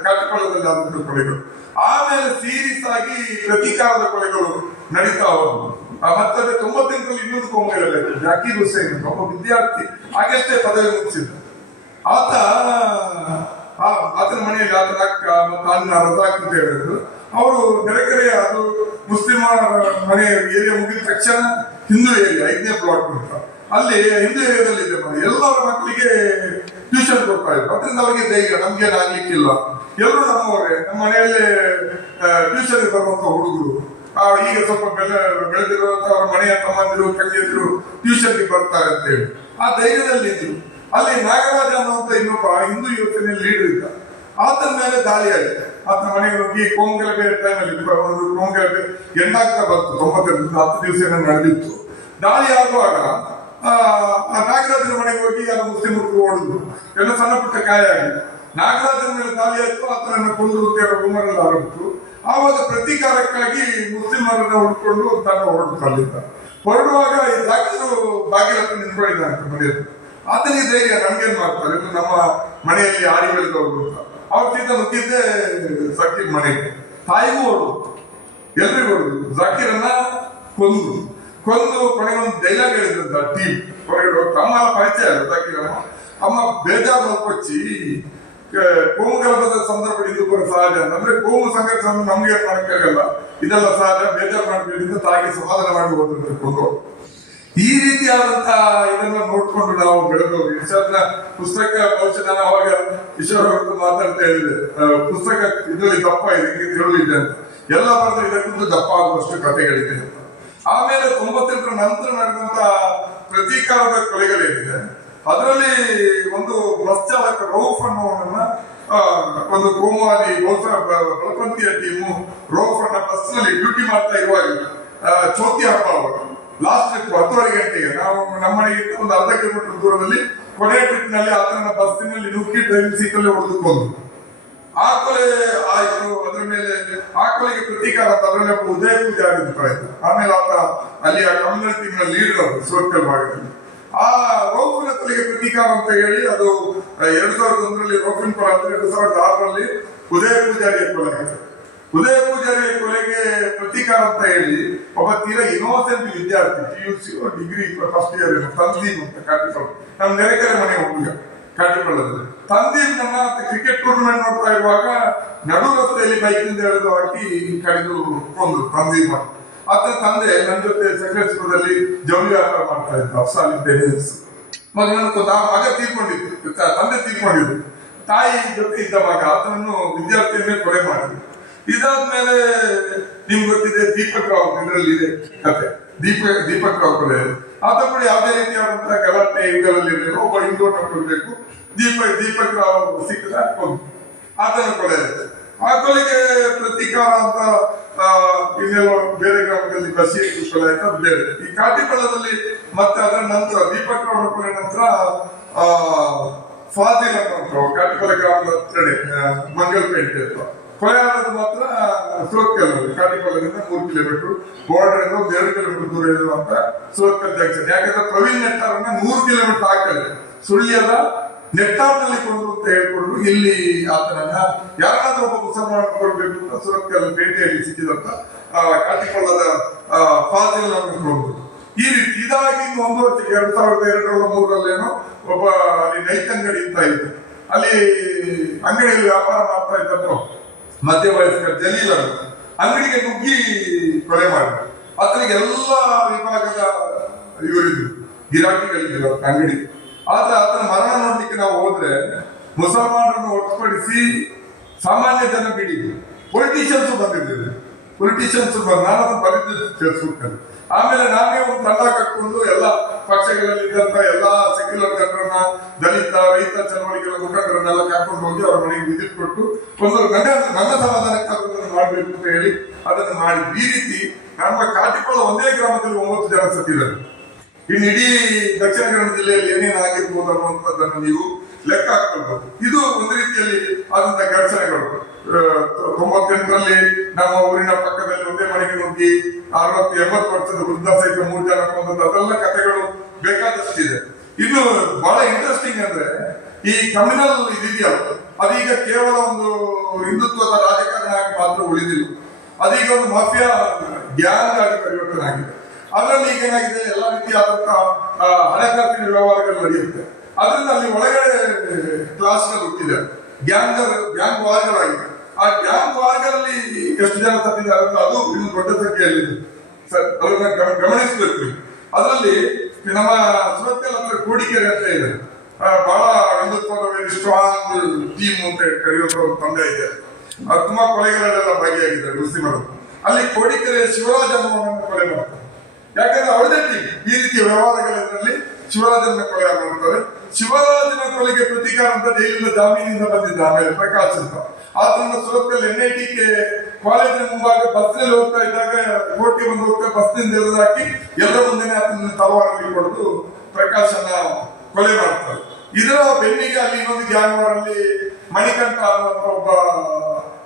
ಕಾಟಿಪಳ್ಳದಲ್ಲಿ ಆದಂತಹ ಕೊಲೆಗಳು. ಆಮೇಲೆ ಸೀರಿಯಸ್ ಆಗಿ ಪ್ರತೀಕಾರದ ಕೊಲೆಗಳು ನಡೀತಾ ಹೋದವು. ಮತ್ತೆ 98ರಲ್ಲಿ ಇನ್ನೊಂದು ಕೋಮುಗಲಭೆ ಆಯ್ತು. ಜಾಕೀರ್ ಹುಸೇನ್ ಒಬ್ಬ ವಿದ್ಯಾರ್ಥಿ ಆಗಷ್ಟೇ ಪದವಿ ಮುಗಿಸಿದ್ದ. ಆತನ ಮನೆಯಲ್ಲಿ ಆತನ ಅಕ್ಕ ಮತ್ತು ಅಣ್ಣ ರಜಾಕ್ ಅಂತ ಹೇಳಿದ್ರು. ಅವರು ನೆರೆಕೆರೆಯ ಅದು ಮುಸ್ಲಿಮ ಮನೆ ಏರಿಯಾ ಮುಗಿದ ತಕ್ಷಣ ಹಿಂದೂ ಏರಿಯಾ 5ನೇ ಪ್ಲಾಟ್ ಅಂತ ಅಲ್ಲಿ ಹಿಂದೂ ಏರಿಯಾದಲ್ಲಿ ಇದೆ ಮನೆ. ಎಲ್ಲರ ಮಕ್ಕಳಿಗೆ ಟ್ಯೂಷನ್ ಕೊಡ್ತಾ ಇದ್ರು. ಅದರಿಂದ ಅವರಿಗೆ ಧೈರ್ಯ, ನಮ್ಗೇನಾಗ್ಲಿಕ್ಕಿಲ್ಲ, ಎಲ್ಲರೂ ನಮ್ಮವರೇ, ನಮ್ಮ ಮನೆಯಲ್ಲೇ ಟ್ಯೂಷನ್ ಬರುವಂತ ಹುಡುಗರು ಈಗ ಸ್ವಲ್ಪ ಬೆಳೆದಿರುವಂತ ಅವ್ರ ಮನೆಯ ತಮ್ಮಂದಿರು ತಂಗಿಯಂದಿರು ಟ್ಯೂಷನ್ಗೆ ಬರ್ತಾರೆ ಅಂತ ಹೇಳಿ ಆ ಧೈರ್ಯದಲ್ಲಿ ಇದ್ರು. ಅಲ್ಲಿ ನಾಗರಾಜ ಅನ್ನುವಂತ ಇನ್ನೊಬ್ಬ ಹಿಂದೂ ಯುವಕನ ಲೀಡರ್ ಇದ್ದ. ಆತನ ಮೇಲೆ ದಾಳಿ ಆಗಿದೆ. ಆತನ ಮನೆಗೆ ಹೋಗಿ ಕೋಮುಗಲಭೆ ಟೈಮಲ್ಲಿ ಒಂದು ಕೋಮುಗಲಭೆ ಎಂಡಾಗ್ತಾ ಬಂತು. 10 ದಿವಸ ನಡೆದಿತ್ತು. ದಾಳಿ ಆಗುವಾಗ ಆ ನಾಗರಾಜನ ಮನೆಗೆ ಹೋಗಿ ಎಲ್ಲ ಮುಸ್ಲಿಮರು ಓಡಿದ್ರು. ಎಲ್ಲ ಸಣ್ಣ ಪುಟ್ಟ ಗಾಯ ಆಗಿದೆ. ನಾಗರಾಜನ ಮೇಲೆ ದಾಳಿ ಆಯ್ತು. ಆತನನ್ನು ಕೊಂದು ರೂಮರೆಲ್ಲ ಆರಂಭಿತು. ಆವಾಗ ಪ್ರತೀಕಾರಕ್ಕಾಗಿ ಮುಸ್ಲಿಮರನ್ನ ಹುಡ್ಕೊಂಡು ತಂಡ ಹೊರಡುತ್ತಲ್ಲಿದ್ದ. ಹೊರಡುವಾಗ ಈ ಜಾಕಿರು ಬಾಗಿಲ ಹತ್ರ ನಿಂತ್ಕೊಂಡಿದ್ದಾನೆ ಮನೆಯಲ್ಲಿ. ಆತನಿಗೆ ಧೈರ್ಯ, ನಮ್ಗೇನ್ ಮಾಡ್ತಾರೆ, ನಮ್ಮ ಮನೆಯಲ್ಲಿ ಆಡಿ ಬೆಳೆದವರು ಅಂತ. ಅವ್ರ ಸೀತ ನುಗ್ಗಿದ್ದೆ ಜಾಕೀರ್ ಮನೆಗೆ. ತಾಯಿಗೂ ಹೊರಡು, ಎಲ್ರಿಗೂ ಹೊರಡು. ಜಾಕೀರನ್ನ ಕೊಂದು ಕೊನೆಗೆ ಒಂದು ಡೈಲಾಗ್ ಹೇಳಿದ್ರಂತ ಟೀಮ್ ಹೊರಗಡೆ ಹೋಗ್ತಾ. ಅಮ್ಮ ಪರಿಚಯ ಅಲ್ಲ ಜಾಕೀರಮ್ಮ. ಅಮ್ಮ ಬೇಜಾರು ಕೊಚ್ಚಿ ಕೋಮುಗಲಭದ ಸಂದರ್ಭ ಇದು ಕೂಡ ಸಹಜ ಅಂದ್ರೆ ಕೋಮು ಸಂಘರ್ಷ ನಮ್ಗೆ ಏನ್ ಮಾಡಕ್ಕಾಗಲ್ಲ, ಇದೆಲ್ಲ ಸಹಜ, ಬೇಜಾರು ಮಾಡಬೇಕಿಂದ ತಾಯಿಗೆ ಸಮಾಧಾನ ಮಾಡಿ ಹೋದ್ರು. ಈ ರೀತಿಯಾದಂತಹ ಇದನ್ನ ನೋಡ್ಕೊಂಡು ನಾವು ಬೆಳೆದವರು. ಈಶ್ವರನ ಪುಸ್ತಕ ಬಹುಶಃ ನಾನು ಅವಾಗ ಈಶ್ವರ ಹೊರತು ಮಾತಾಡ್ತಾ ಹೇಳಿದೆ, ಪುಸ್ತಕ ಇದರಲ್ಲಿ ದಪ್ಪ ಇದೆ, ತಿಳಿದಿದೆ ಅಂತ. ಎಲ್ಲ ಬರೆದ ಇದಕ್ಕಿಂತ ದಪ್ಪ ಆಗುವಷ್ಟು ಕಥೆಗಳಿದೆ ಅಂತ. ಆಮೇಲೆ 98ರ ನಂತರ ನಡೆದಂತ ಪ್ರತೀಕಾರದ ಕೊಲೆಗಳೇನಿದೆ ಅದರಲ್ಲಿ ಒಂದು ಬಸ್ ಚಾಲಕ ರೌಫ್ ಅನ್ನುವನ್ನ ಒಂದು ಕೋಮುವಾದಿ ಬಲಪಂಥೀಯ ಟೀಮು ರೌಫ್ ಅನ್ನ ಬಸ್ ನಲ್ಲಿ ಡ್ಯೂಟಿ ಮಾಡ್ತಾ ಇರುವಾಗ ಚೌತಿ ಹಬ್ಬ ಅವರು ಲಾಸ್ಟ್ ಟ್ರಿಪ್ 10:30 ಗಂಟೆಗೆ ನಾವು ನಮ್ಮ ಮನೆಗಿಂತ ಒಂದು 1/2 ಕಿಲೋಮೀಟರ್ ದೂರದಲ್ಲಿ ಕೊನೆಯ ಟ್ರಿಪ್ ನಲ್ಲಿ ಆತನ ಬಸ್ಸಿನಲ್ಲಿ ನುಗ್ಗಿ ಡ್ರೈವಿಂಗ್ ಸೀಟ್ ಅಲ್ಲಿ ಹೊಡೆದುಕೊಂಡು ಆ ಕೊಲೆ ಆಯ್ತು. ಅದರ ಮೇಲೆ ಆ ಕೊಲೆಗೆ ಪ್ರತೀಕಾರ ಅಂತ ಅದರಲ್ಲಿ ಒಬ್ಬ ಉದಯ ಪೂಜಾರಿ ಆಯ್ತು. ಆಮೇಲೆ ಆತ ಅಲ್ಲಿ ಆ ಕಮ್ಯುನಿಟಿ ಲೀಡರ್ ಅವರು ಸೋರ್ಕಲ್ ಭಾಗದಲ್ಲಿ ಆ ರೌಫಿನ ಕೊಲೆಗೆ ಪ್ರತೀಕಾರ ಅಂತ ಹೇಳಿ ಅದು 2001ರಲ್ಲಿ ರೌಫಿನ್ ಕೊಲೆ, 2006ರಲ್ಲಿ ಉದಯ ಪೂಜಾರಿಯ ಕೊಲೆ ಆಗಿದೆ. ಉದಯ ಪೂಜಾರಿಯ ಕೊಲೆಗೆ ಪ್ರತೀಕಾರ ಅಂತ ಹೇಳಿ ಒಬ್ಬ ತೀರಾ ಇನ್ನೋಸೆಂಟ್ ವಿದ್ಯಾರ್ಥಿ PUC ಡಿಗ್ರಿ ಫಸ್ಟ್ ಇಯರ್ ತಂದೀಮ್ ಅಂತ ಕಾಟಿಪಳ್ಳ, ನಮ್ಮ ನೆರೆಕೆರೆ ಮನೆ ಹುಡುಗ ಕಾಟಿಪಳ್ಳದಲ್ಲಿ ತಂದೀರ್ನನ್ನ ಕ್ರಿಕೆಟ್ ಟೂರ್ನಮೆಂಟ್ ನೋಡ್ತಾ ಇರುವಾಗ ನಡು ರಸ್ತೆಯಲ್ಲಿ ಬೈಕ್ನಿಂದ ಎಳೆದು ಹಾಕಿ ಕಡಿದು ಕೊಂದ್ರು ತಂದೀರ್ ಮಾಡಿ. ಆತನ ತಂದೆ ನನ್ನ ಜೊತೆ ಸಕಲೇಶ್ಪುರದಲ್ಲಿ ಜವಳಿ ವ್ಯಾಪಾರ ಮಾಡ್ತಾ ಇದ್ದ ಅಫ್ಸಾಲಿ ಟೆನಿಸ್. ಮಗ ತೀರ್ಕೊಂಡಿದ್ದು, ತಂದೆ ತೀರ್ಕೊಂಡಿದ್ದು, ತಾಯಿ ಜೊತೆ ಇದ್ದ ಮಗ ಆತನನ್ನು ವಿದ್ಯಾರ್ಥಿಯನ್ನೇ ಕೊಲೆ ಮಾಡಿದ್ರು. ಇದಾದ್ಮೇಲೆ ನಿಮ್ಗೆ ಗೊತ್ತಿದೆ ದೀಪಕ್ ರಾವ್, ಇದರಲ್ಲಿ ಇದೆ ಕತೆ, ದೀಪಕ್ ರಾವ್ ಕೊಲೆ. ಆತ ಕೂಡ ಯಾವುದೇ ರೀತಿಯಾದಂತಹ ಗಲಾಟೆ ಇವುಗಳಲ್ಲಿ ಒಬ್ಬ ಹಿಂದೂನ ಕೊಡಬೇಕು, ದೀಪಕ್ ರಾವ್ ಸಿಕ್ಕಿದ ಆತನ ಕೊಲೆ. ಆ ಕೊಲೆಗೆ ಪ್ರತೀಕಾರ ಅಂತ ಇನ್ನೆಲ್ಲ ಬೇರೆ ಗ್ರಾಮದಲ್ಲಿ ಬಸಿ ಕೊಲೆ ಆಯ್ತು, ಅದು ಬೇರೆ. ಈ ಕಾಟಿಪಳ್ಳದಲ್ಲಿ ಮತ್ತೆ ಅದರ ನಂತರ ದೀಪಕ್ ರಾವ್ ಕೊಲೆ ನಂತರ ಫಾಜಿಲ್ ಅಂತ ಕಾಟಿಪಳ್ಳ ಗ್ರಾಮದ ಹತ್ತಿರ ಮಂಗಲ್ಪೇಟೆ ಅಂತ ಕೊಲೆ ಆದದ್ದು ಮಾತ್ರ ಸೋತ್ಕಲ್, ಕಾಟಿಪಳ್ಳದಿಂದ 3 ಕಿಲೋಮೀಟರ್, ಬಾರ್ಡರ್ 2 ಕಿಲೋಮೀಟರ್ ದೂರ ಇರುವಂತ ಸೋತ್ಕಲ್ ಜಂಕ್ಷನ್. ಯಾಕಂದ್ರೆ ಪ್ರವೀಣ್ ನೆಟ್ಟಾರನ್ನ 100 ಕಿಲೋಮೀಟರ್ ಹಾಕಲ್ಲ, ಸುಳ್ಯದ ನೆಟ್ಟಾರ್ನಲ್ಲಿ ಕೊಂಡ್ರು ಅಂತ ಹೇಳ್ಕೊಂಡು ಇಲ್ಲಿ ಆತನನ್ನ ಯಾರಾದ್ರೂ ಒಬ್ಬ ಮುಸಲ್ಮಾನ ಕೊಡ್ಬೇಕು ಅಂತ ಸೋತ್ಕಲ್ ಪೇಟೆಯಲ್ಲಿ ಸಿಕ್ಕಿದಂತ ಕಾಟಿಪಳ್ಳದ ಫಾಜಿಲ್ ಕೊಂಡ್ರು. ಈ ರೀತಿ ಇದಾಗಿ 1 ವರ್ಷಕ್ಕೆ 2002-2003 ಒಬ್ಬ ಅಲ್ಲಿ ನೈಟ್ ಅಂಗಡಿ ಅಂತ ಇತ್ತು, ಅಲ್ಲಿ ಅಂಗಡಿಯಲ್ಲಿ ವ್ಯಾಪಾರ ಮಾಡ್ತಾ ಇದ್ದದ್ದು ಮಧ್ಯವಯಸ್ಕ ಜಲೀಲ್ ಅಂಗಡಿಗೆ ನುಗ್ಗಿ ಕೊಲೆ ಮಾಡಿದ್ರು. ಆತನಿಗೆ ಎಲ್ಲ ವಿಭಾಗದ ಇವರಿದ್ರು, ಗಿರಾಕಿಗಳಿದ್ರು ಅಂಗಡಿ. ಆದ್ರೆ ಆತನ ಮರಣ ನೋಡ್ಲಿಕ್ಕೆ ನಾವು ಹೋದ್ರೆ ಮುಸಲ್ಮಾನರನ್ನು ಹೊರತುಪಡಿಸಿ ಸಾಮಾನ್ಯ ಜನ ಬಿಡಿ ಪೊಲಿಟಿಷಿಯನ್ಸ್ ಬಂದಿದ್ದೇವೆ. ನಾನು ಬರೆದಿದ್ದು ಫೇಸ್ಬುಕ್ ಅಲ್ಲಿ. ಆಮೇಲೆ ನಾನೇ ಒಂದು ತಂಡ ಕಟ್ಕೊಂಡು ಎಲ್ಲ ಪಕ್ಷಗಳಲ್ಲಿ ಇದ್ದಂತ ಎಲ್ಲಾ ಸೆಕ್ಯುಲರ್ ಜನರನ್ನ, ದಲಿತ ರೈತ ಚಳವಳಿಗಳ ಮುಖಂಡರನ್ನೆಲ್ಲ ಕರ್ಕೊಂಡು ಹೋಗಿ ಅವರ ಮನೆಗೆ ವಿಸಿಟ್ ಕೊಟ್ಟು ಒಂದು ನನ್ನ ಸಮಾಧಾನಕ್ಕೆ ಅದನ್ನು ಮಾಡಬೇಕು ಅಂತ ಹೇಳಿ ಅದನ್ನು ಮಾಡಿದ್ವಿ. ಈ ರೀತಿ ನಮ್ಮ ಕಾಟಿಪಳ್ಳ ಒಂದೇ ಗ್ರಾಮದಲ್ಲಿ 9 ಜನ ಸತ್ತಿದ್ದಾರೆ. ಇನ್ನು ಇಡೀ ದಕ್ಷಿಣ ಕನ್ನಡ ಜಿಲ್ಲೆಯಲ್ಲಿ ಏನೇನು ಆಗಿರ್ಬೋದು ಅನ್ನುವಂಥದ್ದನ್ನು ನೀವು ಲೆಕ್ಕ ಹಾಕೊಳ್ಬಹುದು. ಇದು ಒಂದು ರೀತಿಯಲ್ಲಿ ಆದಂತ ಘರ್ಷಣೆಗಳು. 98ರಲ್ಲಿ ನಮ್ಮ ಊರಿನ ಪಕ್ಕದಲ್ಲಿ ಒಂದೇ ಮನೆಗೆ ನುಗ್ಗಿ 60-80 ವರ್ಷದ ವೃದ್ಧ ಸಹಿತ 3 ಜನ ಕೊಂದದ್ದು, ಅದೆಲ್ಲ ಕಥೆಗಳು ಬೇಕಾದಷ್ಟಿದೆ. ಇನ್ನು ಬಹಳ ಇಂಟ್ರೆಸ್ಟಿಂಗ್ ಅಂದ್ರೆ ಈ ಕಮ್ಯುನಲ್ ಇದೆಯಲ್ಲ, ಅದೀಗ ಕೇವಲ ಒಂದು ಹಿಂದುತ್ವದ ರಾಜಕಾರಣ ಆಗಿ ಮಾತ್ರ ಉಳಿದಿಲ್ಲ, ಅದೀಗ ಒಂದು ಮಾಫಿಯಾ ಗ್ಯಾಂಗ್ ಆಗಿ ಪರಿವರ್ತನೆ ಆಗಿದೆ. ಅದರಲ್ಲಿ ಈಗ ಏನಾಗಿದೆ, ಎಲ್ಲ ರೀತಿಯಾದಂತಹ ಹಣಕಾಸಿನ ವ್ಯವಹಾರಗಳು ನಡೆಯುತ್ತೆ. ಅದರಿಂದ ಅಲ್ಲಿ ಒಳಗಡೆ ಕ್ಲಾಸ್ಗಳು ಹುಟ್ಟಿದೆ, ಗ್ಯಾಂಗ್ ವಾರ್ಗಳಾಗಿದೆ. ಆ ಗ್ಯಾಂಗ್ ವಾರ್ಗಳಲ್ಲಿ ಎಷ್ಟು ಜನ ಸತ್ತಿದ್ದಾರೆ ಅಂತ ಅದು ಇನ್ನು ದೊಡ್ಡ ಸಂಖ್ಯೆಯಲ್ಲಿದೆ ಸರ್, ಅದನ್ನ ಗಮನಿಸಬೇಕು. ಅದರಲ್ಲಿ ನಮ್ಮ ಸುರತ್ಕಲ್ ಹತ್ರ ಕೋಡಿಕೆರೆ ಅಂತ ಇದೆ, ಬಹಳ ಹಿಂದುತ್ವದ ಸ್ಟ್ರಾಂಗ್ ಟೀಮ್ ಅಂತ ಕರೆಯುವಂತ ಒಂದು ತಂಡ ಇದೆ. ಅದು ತುಂಬಾ ಕೊಲೆಗಳಲ್ಲೆಲ್ಲ ಭಾಗಿಯಾಗಿದೆ ಮುಸ್ಲಿಮರು. ಅಲ್ಲಿ ಕೋಡಿಕೆರೆ ಶಿವರಾಜ ಅನ್ನುವನನ್ನು ಕೊಲೆ ಮಾಡ್ತಾರೆ. ಯಾಕಂದ್ರೆ ಅವರದೇ ಟೀಮ್ ಈ ರೀತಿಯ ವ್ಯವಹಾರಗಳಲ್ಲಿ ಶಿವರಾಜನ ಕೊಲೆ ಮಾಡ್ತಾರೆ. ಶಿವರಾಜನ ಕೊಲೆಗೆ ಪ್ರತೀಕಾರ ಅಂತ ಜೈಲಿನ ಜಾಮೀನಿಂದ ಬಂದಿದ್ದ ಆಮೇಲೆ ಪ್ರಕಾಶ್ ಅಂತ, ಆತನ ಸುರತ್ಕಲ್ NIT ಕಾಲೇಜಿನ ಮುಂಭಾಗ ಬಸ್ನಲ್ಲಿ ಹೋಗ್ತಾ ಇದ್ದಾಗ ಕೋರ್ಟ್ಗೆ ಬಂದು ಹೋಗ್ತಾ ಬಸ್ನಿಂದ ಎಳೆದಾಕಿ ಎಲ್ಲರ ಮುಂದೆನೆ ಆತನ ತಲವಾರಲ್ಲಿ ಕೊಡದು ಪ್ರಕಾಶನ ಕೊಲೆ ಮಾಡ್ತಾರೆ. ಇದರ ಬೆನ್ನಿಗೆ ಅಲ್ಲಿ ಇನ್ನೊಂದು ಗ್ಯಾಂಗ್ ವಾರಲ್ಲಿ ಮಣಿಕಂಠ ಅನ್ನುವಂತ ಒಬ್ಬ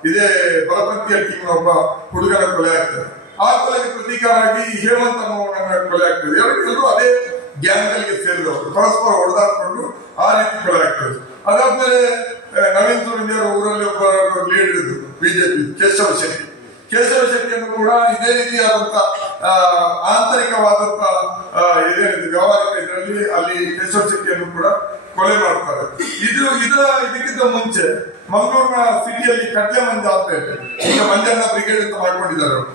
ಇದೇ ಬಲಪಂಥೀಯ ಟೀಮ್ ಒಬ್ಬ ಹುಡುಗನ ಕೊಲೆ ಆಗ್ತದೆ. ಆ ಕೊಲೆಗೆ ಪ್ರತೀಕಾರ ಆಗಿ ಹೇಮಂತ್ ಅನ್ನುವನ ಕೊಲೆ ಆಗ್ತದೆ. ಎಲ್ಲರೂ ಅದೇ ಗ್ಯಾಂಗ್ ಗಳಿಗೆ ಸೇರಿದವರು, ಪರಸ್ಪರ ಹೊಡೆದಾಡ್ಕೊಂಡು ಆ ರೀತಿ ಕೊಲೆ ಆಗ್ತದೆ. ಅದಾದ್ಮೇಲೆ ನವೀನ್ ಸೂರ್ಯ ಊರಲ್ಲಿ ಒಬ್ಬ ಲೀಡರ್ ಇದ್ರು ಬಿಜೆಪಿ, ಕೇಶವ ಶೆಟ್ಟಿಯನ್ನು ಕೂಡ ಇದೇ ರೀತಿಯಾದಂತ ಆಂತರಿಕವಾದಂತ ಇದೇನಿದೆ ವ್ಯವಹಾರಿಕ ಇದರಲ್ಲಿ ಅಲ್ಲಿ ಕೇಶವ ಶೆಟ್ಟಿಯನ್ನು ಕೂಡ ಕೊಲೆ ಮಾಡ್ತಾರೆ. ಇದಕ್ಕಿಂತ ಮುಂಚೆ ಮಂಗಳೂರಿನ ಸಿಟಿಯಲ್ಲಿ ಕಡ್ಲೆ ಮಂಜ ಅಂತ ಇದೆ, ಈಗ ಮಂಜಣ್ಣ ಬ್ರಿಗೇಡ್ ಅಂತ ಮಾಡ್ಕೊಂಡಿದ್ದಾರೆ ಅವರು.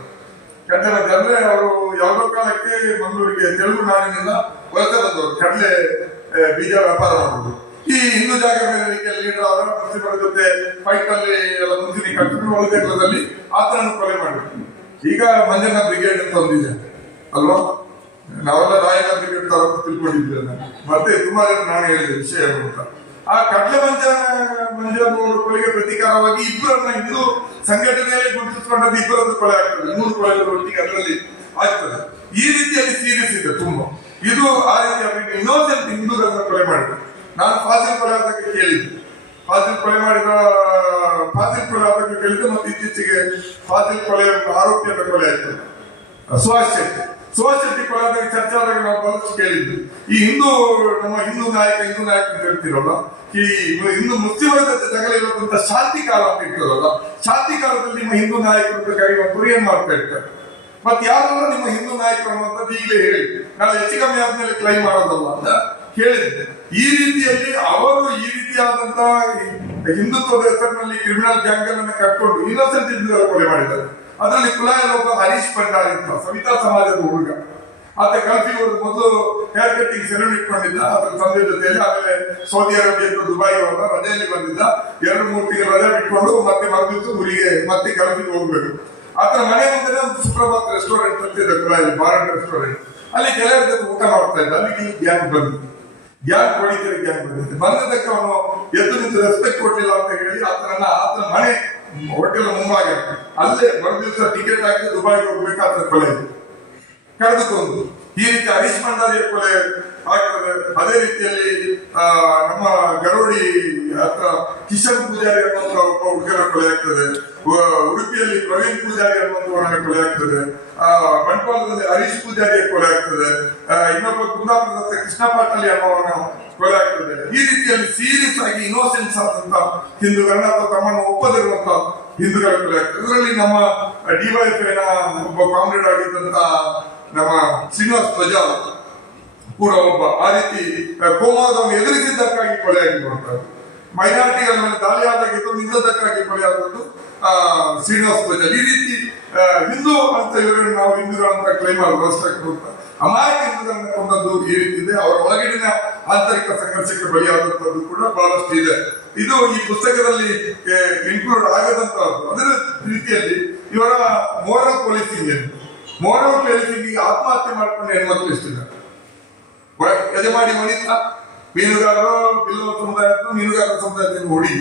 ಕಡ್ಲೆ ಮಂಜ ಅಂದ್ರೆ ಅವರು ಯಾವುದೋ ಕಾಲಕ್ಕೆ ಮಂಗಳೂರಿಗೆ ತೆಲುಗು ನಾಡಿನಿಂದ ವಲಸೆ ಬಂದವರು, ಕಡ್ಲೆ ಬೀಜ ವ್ಯಾಪಾರ ಮಾಡುವುದು. ಈ ಹಿಂದೂ ಜಾಗರಣ ಲೀಡರ್ ಆದ ಮುಸ್ಲಿಮರ ಜೊತೆ ಫೈಟ್ ಅಲ್ಲಿ ಎಲ್ಲ ಮುಂಚೂಣಿ ಕಟ್ಟಿದ್ರು ಒಳದೇಕದಲ್ಲಿ ಆತನನ್ನು ಕೊಲೆ ಮಾಡಿದ್ರು. ಈಗ ಮಂಜಣ್ಣ ಬ್ರಿಗೇಡ್ ಅಂತ ಒಂದಿದೆ ಅಲ್ವಾ, ನಾವೆಲ್ಲ ರಾಯಣ್ಣ ಬ್ರಿಗೇಡ್ ತರ ತಿಳ್ಕೊಂಡಿದ್ವಿ. ಮತ್ತೆ ತುಂಬಾ ನಾನು ಹೇಳಿದೆ ವಿಷಯ ಅಂತ. ಆ ಕಡ್ಲೆ ಮಂಜನವರು ಕೊಲೆಗೆ ಪ್ರತೀಕಾರವಾಗಿ ಇಬ್ಬರನ್ನ ಹಿಂದೂ ಸಂಘಟನೆಯಲ್ಲಿ ಗುರುತಿಸಿಕೊಂಡದ್ದು ಇಬ್ಬರದ್ದು ಕೊಲೆ ಆಗ್ತದೆ, 3 ಕೊಲೆಗಳು ಒಟ್ಟಿಗೆ ಅದರಲ್ಲಿ ಆಗ್ತದೆ. ಈ ರೀತಿಯಲ್ಲಿ ಸೀರಿಯಸ್ ಇದೆ ತುಂಬಾ. ಇದು ಆ ರೀತಿ ಇನ್ನೋಸೆಂಟ್ ಹಿಂದೂಗಳನ್ನ ಕೊಲೆ ಮಾಡಿದ್ರು. ನಾನು ಫಾಜಿಲ್ ಕೊಲೆ ಆತಕ್ಕೆ ಕೇಳಿದ್ದೆ, ಫಾಜಿಲ್ ಕೊಲೆ ಆತಕ್ಕೆ ಕೇಳಿದ್ದೆ. ಮತ್ತೆ ಇತ್ತೀಚೆಗೆ ಫಾಜಿಲ್ ಕೊಲೆ ಆರೋಪಿಯನ್ನು ಕೊಲೆ ಆಯ್ತು ಸುಹಾಸ್ ಶೆಟ್ಟಿ ಕೊಲೆ ಆದಾಗ ಚರ್ಚೆ ಆದಾಗ ನಾವು ಬಹಳಷ್ಟು ಕೇಳಿದ್ವಿ. ಈ ನಮ್ಮ ಹಿಂದೂ ನಾಯಕ ಅಂತ ಹೇಳ್ತಿರಲ್ಲ, ಈ ಹಿಂದೂ ಮುಸ್ಲಿಮರ ಜೊತೆ ಜಗಳ ಇರುವಂತ ಶಾಂತಿ ಕಾಲ ಅಂತ ಇರ್ತಾರಲ್ಲ, ಶಾಂತಿ ಕಾಲದಲ್ಲಿ ನಿಮ್ಮ ಹಿಂದೂ ನಾಯಕರು ಕರೆಯುವಂತವ್ರು ಏನ್ ಮಾಡ್ತಾ ಇರ್ತಾರೆ. ಮತ್ತೆ ಯಾರಲ್ಲ ನಿಮ್ಮ ಹಿಂದೂ ನಾಯಕರು ಅನ್ನುವಂಥದ್ದು ಈಗಲೇ ಹೇಳಿ, ನಾನು ಹೆಚ್ಚು ಕಮ್ಮಿ ಆದ್ಮೇಲೆ ಕ್ಲೈಮ್ ಮಾಡೋದಲ್ಲ ಅಂತ ಹೇಳಿದ್ದೆ. ಈ ರೀತಿಯಲ್ಲಿ ಅವರು ಈ ರೀತಿ ರೀತಿಯಾದಂತಹ ಹಿಂದುತ್ವದ ಹೆಸರಿನಲ್ಲಿ ಕ್ರಿಮಿನಲ್ ಗ್ಯಾಂಗ್ ಅನ್ನು ಕಟ್ಕೊಂಡು ಇನ್ನೋಸೆಂಟ್ ಹಿಂದೂಗಳ ಕೊಲೆ ಮಾಡಿದ್ದಾರೆ. ಅದರಲ್ಲಿ ಕುಲಾಯಲ್ಲಿ ಒಬ್ಬ ಹರೀಶ್ ಭಂಡಾರಿ ಅಂತ ಸವಿತಾ ಸಮಾಜದ ಹುಡುಗ, ಆತ ಗಲ್ಫಿಗೆ ಹೋದ ಮೊದಲು ಹೇರ್ ಕಟ್ಟಿಂಗ್ ಸೆಲೂನ್ ಇಟ್ಕೊಂಡಿದ್ದ ಅದ್ರ ತಂದೆ ಜೊತೆಯಲ್ಲಿ. ಆಮೇಲೆ ಸೌದಿ ಅರೇಬಿಯಾ ದುಬೈಗೆ ಹೋದ, ರಜೆಯಲ್ಲಿ ಬಂದಿದ್ದ. 2-3 ತಿಂಗಳು ರಜೆ ಬಿಟ್ಕೊಂಡು ಮತ್ತೆ ಮರದಿತ್ತು ಊರಿಗೆ ಮತ್ತೆ ಗಲ್ಫಿಗೆ ಹೋಗ್ಬೇಕು. ಆತನ ಮನೆ ಮುಂದೆ ಒಂದು ಸುಪ್ರಭಾತ್ ರೆಸ್ಟೋರೆಂಟ್ ಅಂತ ಇದೆ ಕುಲಾಯಲ್ಲಿ, ಬಾರಡ್ ರೆಸ್ಟೋರೆಂಟ್. ಅಲ್ಲಿ ಗೆಳೆಯರ ಜೊತೆ ಊಟ ಮಾಡ್ತಾ ಇದ್ದ. ಅಲ್ಲಿಗೆ ಗ್ಯಾಂಗ್ ಬಂದಿತ್ತು, ಗ್ಯಾಂಗ್ ಹೊಡಿತಾರೆ ಗ್ಯಾಂಗ್ ಬಂದಿದೆ. ಬಂದದಕ್ಕೆ ಅವನು ಎದ್ದು ನಿಂತು ರೆಸ್ಪೆಕ್ಟ್ ಕೊಡ್ಲಿಲ್ಲ ಅಂತ ಹೇಳಿ ಆತನ ಮನೆ ಹೋಟೆಲ್ ಮುಂಭಾಗ ಅಲ್ಲೇ ಮರುದಿವಸ ಟಿಕೆಟ್ ಹಾಕಿ ದುಬೈಗೆ ಹೋಗ್ಬೇಕು. ಆತನ ಕೊಲೆ ಕಳೆದುಕೊಂಡು ಈ ರೀತಿ ಹರೀಶ್ ಭಂಡಾರಿಯ ಕೊಲೆ ಆಗ್ತದೆ. ಅದೇ ರೀತಿಯಲ್ಲಿ ನಮ್ಮ ಗರೋಡಿ ಹತ್ರ ಕಿಶನ್ ಪೂಜಾರಿ ಅನ್ನುವಂತ ಒಬ್ಬ ಹುಡುಗರ ಕೊಲೆ ಆಗ್ತದೆ. ಉಡುಪಿಯಲ್ಲಿ ಪ್ರವೀಣ್ ಪೂಜಾರಿ ಅನ್ನುವಂಥವರ ಕೊಲೆ ಆಗ್ತದೆ. ಬಂಟ್ವಾಳದಲ್ಲಿ ಹರೀಶ್ ಪೂಜಾರಿಯ ಕೊಲೆ ಆಗ್ತದೆ. ಇನ್ನೊಬ್ಬ ಕುಂದಾಪುರದ ಕೃಷ್ಣ ಪಾಟಲಿ ಅನ್ನೋವನ ಕೊಲೆ ಆಗ್ತದೆ. ಈ ರೀತಿಯಲ್ಲಿ ಸೀರಿಯಸ್ ಆಗಿ ಇನ್ನೋಸೆನ್ಸ್ ಆದಂತ ಹಿಂದೂಗಳನ್ನ ಅಥವಾ ತಮ್ಮನ್ನು ಒಪ್ಪದಿರುವಂತ ಹಿಂದೂಗಳ ಕೊಲೆ ಆಗ್ತದೆ. ಇದರಲ್ಲಿ ನಮ್ಮ ಡಿವೈಎಫ್ಐನ ಒಬ್ಬ ಕಾಮ್ರೇಡ್ ಆಗಿದ್ದಂತ ನಮ್ಮ ಶ್ರೀನಿವಾಸ್ ಧ್ವಜ ಕೂಡ ಒಬ್ಬ. ಆ ರೀತಿ ಕೋಮಾದವನ್ನು ಎದುರಿಸಿದ್ದಕ್ಕಾಗಿ ಕೊಲೆ ಆಗಿರುವಂತದ್ದು, ಮೈನಾರಿಟಿಗಳ ಮೇಲೆ ದಾಳಿ ಆದಾಗಿದ್ದು ನಿಂದದಕ್ಕಾಗಿ ಕೊಲೆ ಆದದ್ದು ಶ್ರೀನಿವಾಸ್ ಧ್ವಜ. ಈ ರೀತಿ ಹಿಂದೂ ಅಂತ ಇವರನ್ನು ನಾವು ಹಿಂದೂಗಳು ಅಂತ ಕ್ಲೈಮ್ ಮಾಡಲು ಅಮಾಯಕ ಹಿಂದೂಗಳನ್ನ ಕೊಂದದ್ದು ಈ ರೀತಿ ಇದೆ. ಅವರ ಒಳಗಡಿನ ಆಂತರಿಕ ಸಂಘರ್ಷಕ್ಕೆ ಬಲಿಯಾದಂತದ್ದು ಕೂಡ ಬಹಳಷ್ಟು ಇದೆ. ಇದು ಈ ಪುಸ್ತಕದಲ್ಲಿ ಇನ್ಕ್ಲೂಡ್ ಆಗದಂತಹದ್ದು. ಅದರ ರೀತಿಯಲ್ಲಿ ಇವರ ಮೋರಲ್ ಪೊಲೀಸಿಂಗ್ ಏನು, ಮೋರಲ್ ಪೊಲೀಸಿಂಗ್ ಆತ್ಮಹತ್ಯೆ ಮಾಡ್ಕೊಂಡು ಹೆಣ್ಮಕ್ಳು ಇಷ್ಟಿದ್ದಾರೆ. ಯಜಮಾಡಿ ಮಣಿತ ಮೀನುಗಾರರು ಬಿಲ್ಲವ ಸಮುದಾಯದ ಮೀನುಗಾರರ ಸಮುದಾಯದಿಂದ ಹೊಡಿ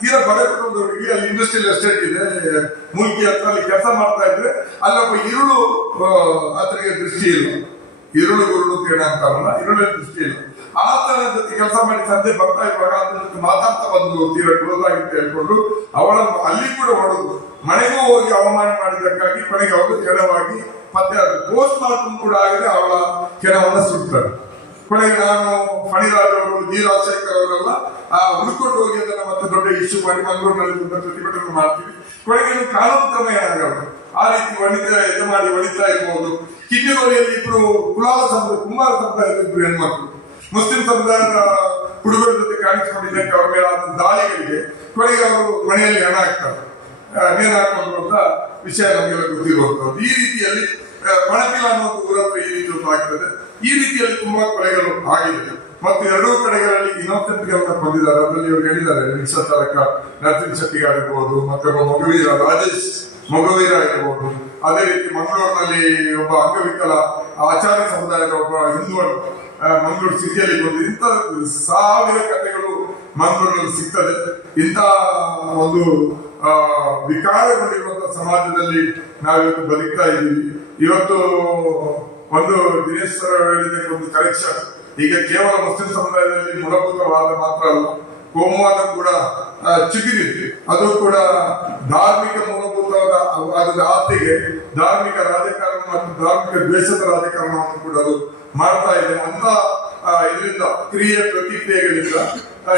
ತೀರಾ ಬಡ ಕುಟುಂಬದವರಿಗೆ ಅಲ್ಲಿ ಇಂಡಸ್ಟ್ರಿಯಲ್ ಎಸ್ಟೇಟ್ ಇದೆ ಮುಲ್ಕಿ ಹತ್ರ, ಅಲ್ಲಿ ಕೆಲಸ ಮಾಡ್ತಾ ಇದ್ರೆ ಅಲ್ಲೊಬ್ಬ ಇರುಳು ಆತನಿಗೆ ದೃಷ್ಟಿ ಇಲ್ಲ, ಇರುಳು ಗುರುಳು ಕೇಳ ಅಂತಾರಲ್ಲ, ಇರುಳ ದೃಷ್ಟಿ ಇಲ್ಲ. ಆತನ ಜೊತೆ ಕೆಲಸ ಮಾಡಿ ಸಂಜೆ ಬರ್ತಾ ಇರುವಾಗ ಆತನ ಜೊತೆ ಮಾತಾಡ್ತಾ ಬಂದು ತೀರಾ ಕ್ಲೋಸ್ ಆಗಿತ್ತು ಹೇಳ್ಕೊಂಡು ಅವಳ ಅಲ್ಲಿ ಕೂಡ ಹೊಡೆದು ಮನೆಗೂ ಹೋಗಿ ಅವಮಾನ ಮಾಡಿದ್ದಕ್ಕಾಗಿ ಕೊನೆಗೆ ಅವರು ಕೆಳವಾಗಿ ಮತ್ತೆ ಅದು ಪೋಸ್ಟ್ ಮಾರ್ಟಮ್ ಕೂಡ ಆಗದೆ ಅವಳ ಕೆಳವನ್ನ ಸುಡ್ತಾರೆ. ಕೊನೆಗೆ ನಾನು ಫಣಿರಾಜ್ ಅವರು, ಜಿ ರಾಜಶೇಖರ್ ಅವರೆಲ್ಲ ಹುಡುಕೊಂಡು ಹೋಗಿ ಅದನ್ನ ಮತ್ತೆ ದೊಡ್ಡ ಇಶ್ಯೂ ಮಾಡಿ ಮಂಗಳೂರಿನಲ್ಲಿ ಪ್ರತಿಭಟನೆ ಮಾಡ್ತೀವಿ. ಕೊನೆಗೆ ಕಾನೂನು ಕ್ರಮ ಏನಾಗಲ್ಲ. ಆ ರೀತಿ ಹೊಡಿತಾ ಇರ್ಬೋದು. ಕಿನ್ನಿಗೋಳಿಯಲ್ಲಿ ಇಬ್ರು ಕುಲಾಲ ಸಮುದಾಯ, ಕುಮಾರ ಸಮುದಾಯದ ಇಬ್ರು ಹೆಣ್ಮಕ್ಳು ಮುಸ್ಲಿಂ ಸಮುದಾಯದ ಹುಡುಗರ ಜೊತೆ ಕಾಣಿಸಿಕೊಂಡಿದ್ದಕ್ಕೆ ಅವರ ಮೇಲೆ ಆದ ದಾಳಿಗಳಿಗೆ ಕೊನೆಗೆ ಅವರು ಮನೆಯಲ್ಲಿ ಹಣ ಹಾಕ್ತಾರೆ, ನೇಣು ಹಾಕೊಂಡು ಅಂತ ವಿಷಯ ನಮಗೆಲ್ಲ ಗೊತ್ತಿರುವಂತದ್ದು. ಈ ರೀತಿಯಲ್ಲಿ ಪಣಪಿಲ ಅನ್ನುವಂಥ ಊರತ್ರ ಈ ರೀತಿ ಆಗ್ತದೆ. ಈ ರೀತಿಯಲ್ಲಿ ತುಂಬಾ ಕೊಲೆಗಳು ಆಗಿದೆ ಮತ್ತು ಎರಡೂ ಕಡೆಗಳಲ್ಲಿ ಇನ್ನೊಂದೆಂಟ್ಗಳನ್ನ ಬಂದಿದ್ದಾರೆ. ಅದರಲ್ಲಿ ಇವರು ಹೇಳಿದ್ದಾರೆ, ರಿಕ್ಷಾ ಚಾಲಕ ನರಸಿಂಹ ಶೆಟ್ಟಿ ಆಗಿರ್ಬೋದು, ಮತ್ತೆ ಒಬ್ಬ ಮಗುವೀರ ರಾಜೇಶ್ ಮಗುವೀರ ಆಗಿರ್ಬೋದು. ಅದೇ ರೀತಿ ಮಂಗಳೂರಿನಲ್ಲಿ ಒಬ್ಬ ಅಂಗವಿಕಲ ಆಚಾರ್ಯ ಸಮುದಾಯದ ಒಬ್ಬ ಹಿಂದೂವನ್ನು ಮಂಗಳೂರು ಸಿಟಿಯಲ್ಲಿ ಬಂದು ಇಂಥ 1000 ಕಥೆಗಳು ಮಂಗಳೂರಿನಲ್ಲಿ ಸಿಗ್ತದೆ. ಇಂಥ ಒಂದು ವಿಕಾರಗೊಂಡಿರುವಂತಹ ಸಮಾಜದಲ್ಲಿ ನಾವಿವತ್ತು ಬದುಕ್ತಾ ಇದ್ದೀವಿ. ಇವತ್ತು ಒಂದು ದಿನೇಶ್ ಸರ್ ಹೇಳಿದ ಒಂದು ಕರೆಕ್ಷನ್, ಈಗ ಕೇವಲ ಮುಸ್ಲಿಂ ಸಮುದಾಯದಲ್ಲಿ ಮೂಲಭೂತವಾದ ಮಾತ್ರ ಅಲ್ಲ, ಕೋಮುವಾದ ಕೂಡ ಚಿಗುರಿದೆ. ಅದು ಕೂಡ ಧಾರ್ಮಿಕ ಮೂಲಭೂತವಾದ ಅದರ ಆತೆಗೆ ಧಾರ್ಮಿಕ ರಾಜಕಾರಣ ಮತ್ತು ಧಾರ್ಮಿಕ ದ್ವೇಷದ ರಾಜಕಾರಣವನ್ನು ಕೂಡ ಅದು ಮಾಡ್ತಾ ಇದೆ. ಅಂತ ಇದರಿಂದ ಕ್ರಿಯೆ ಪ್ರತಿಕ್ರಿಯೆಗಳಿಂದ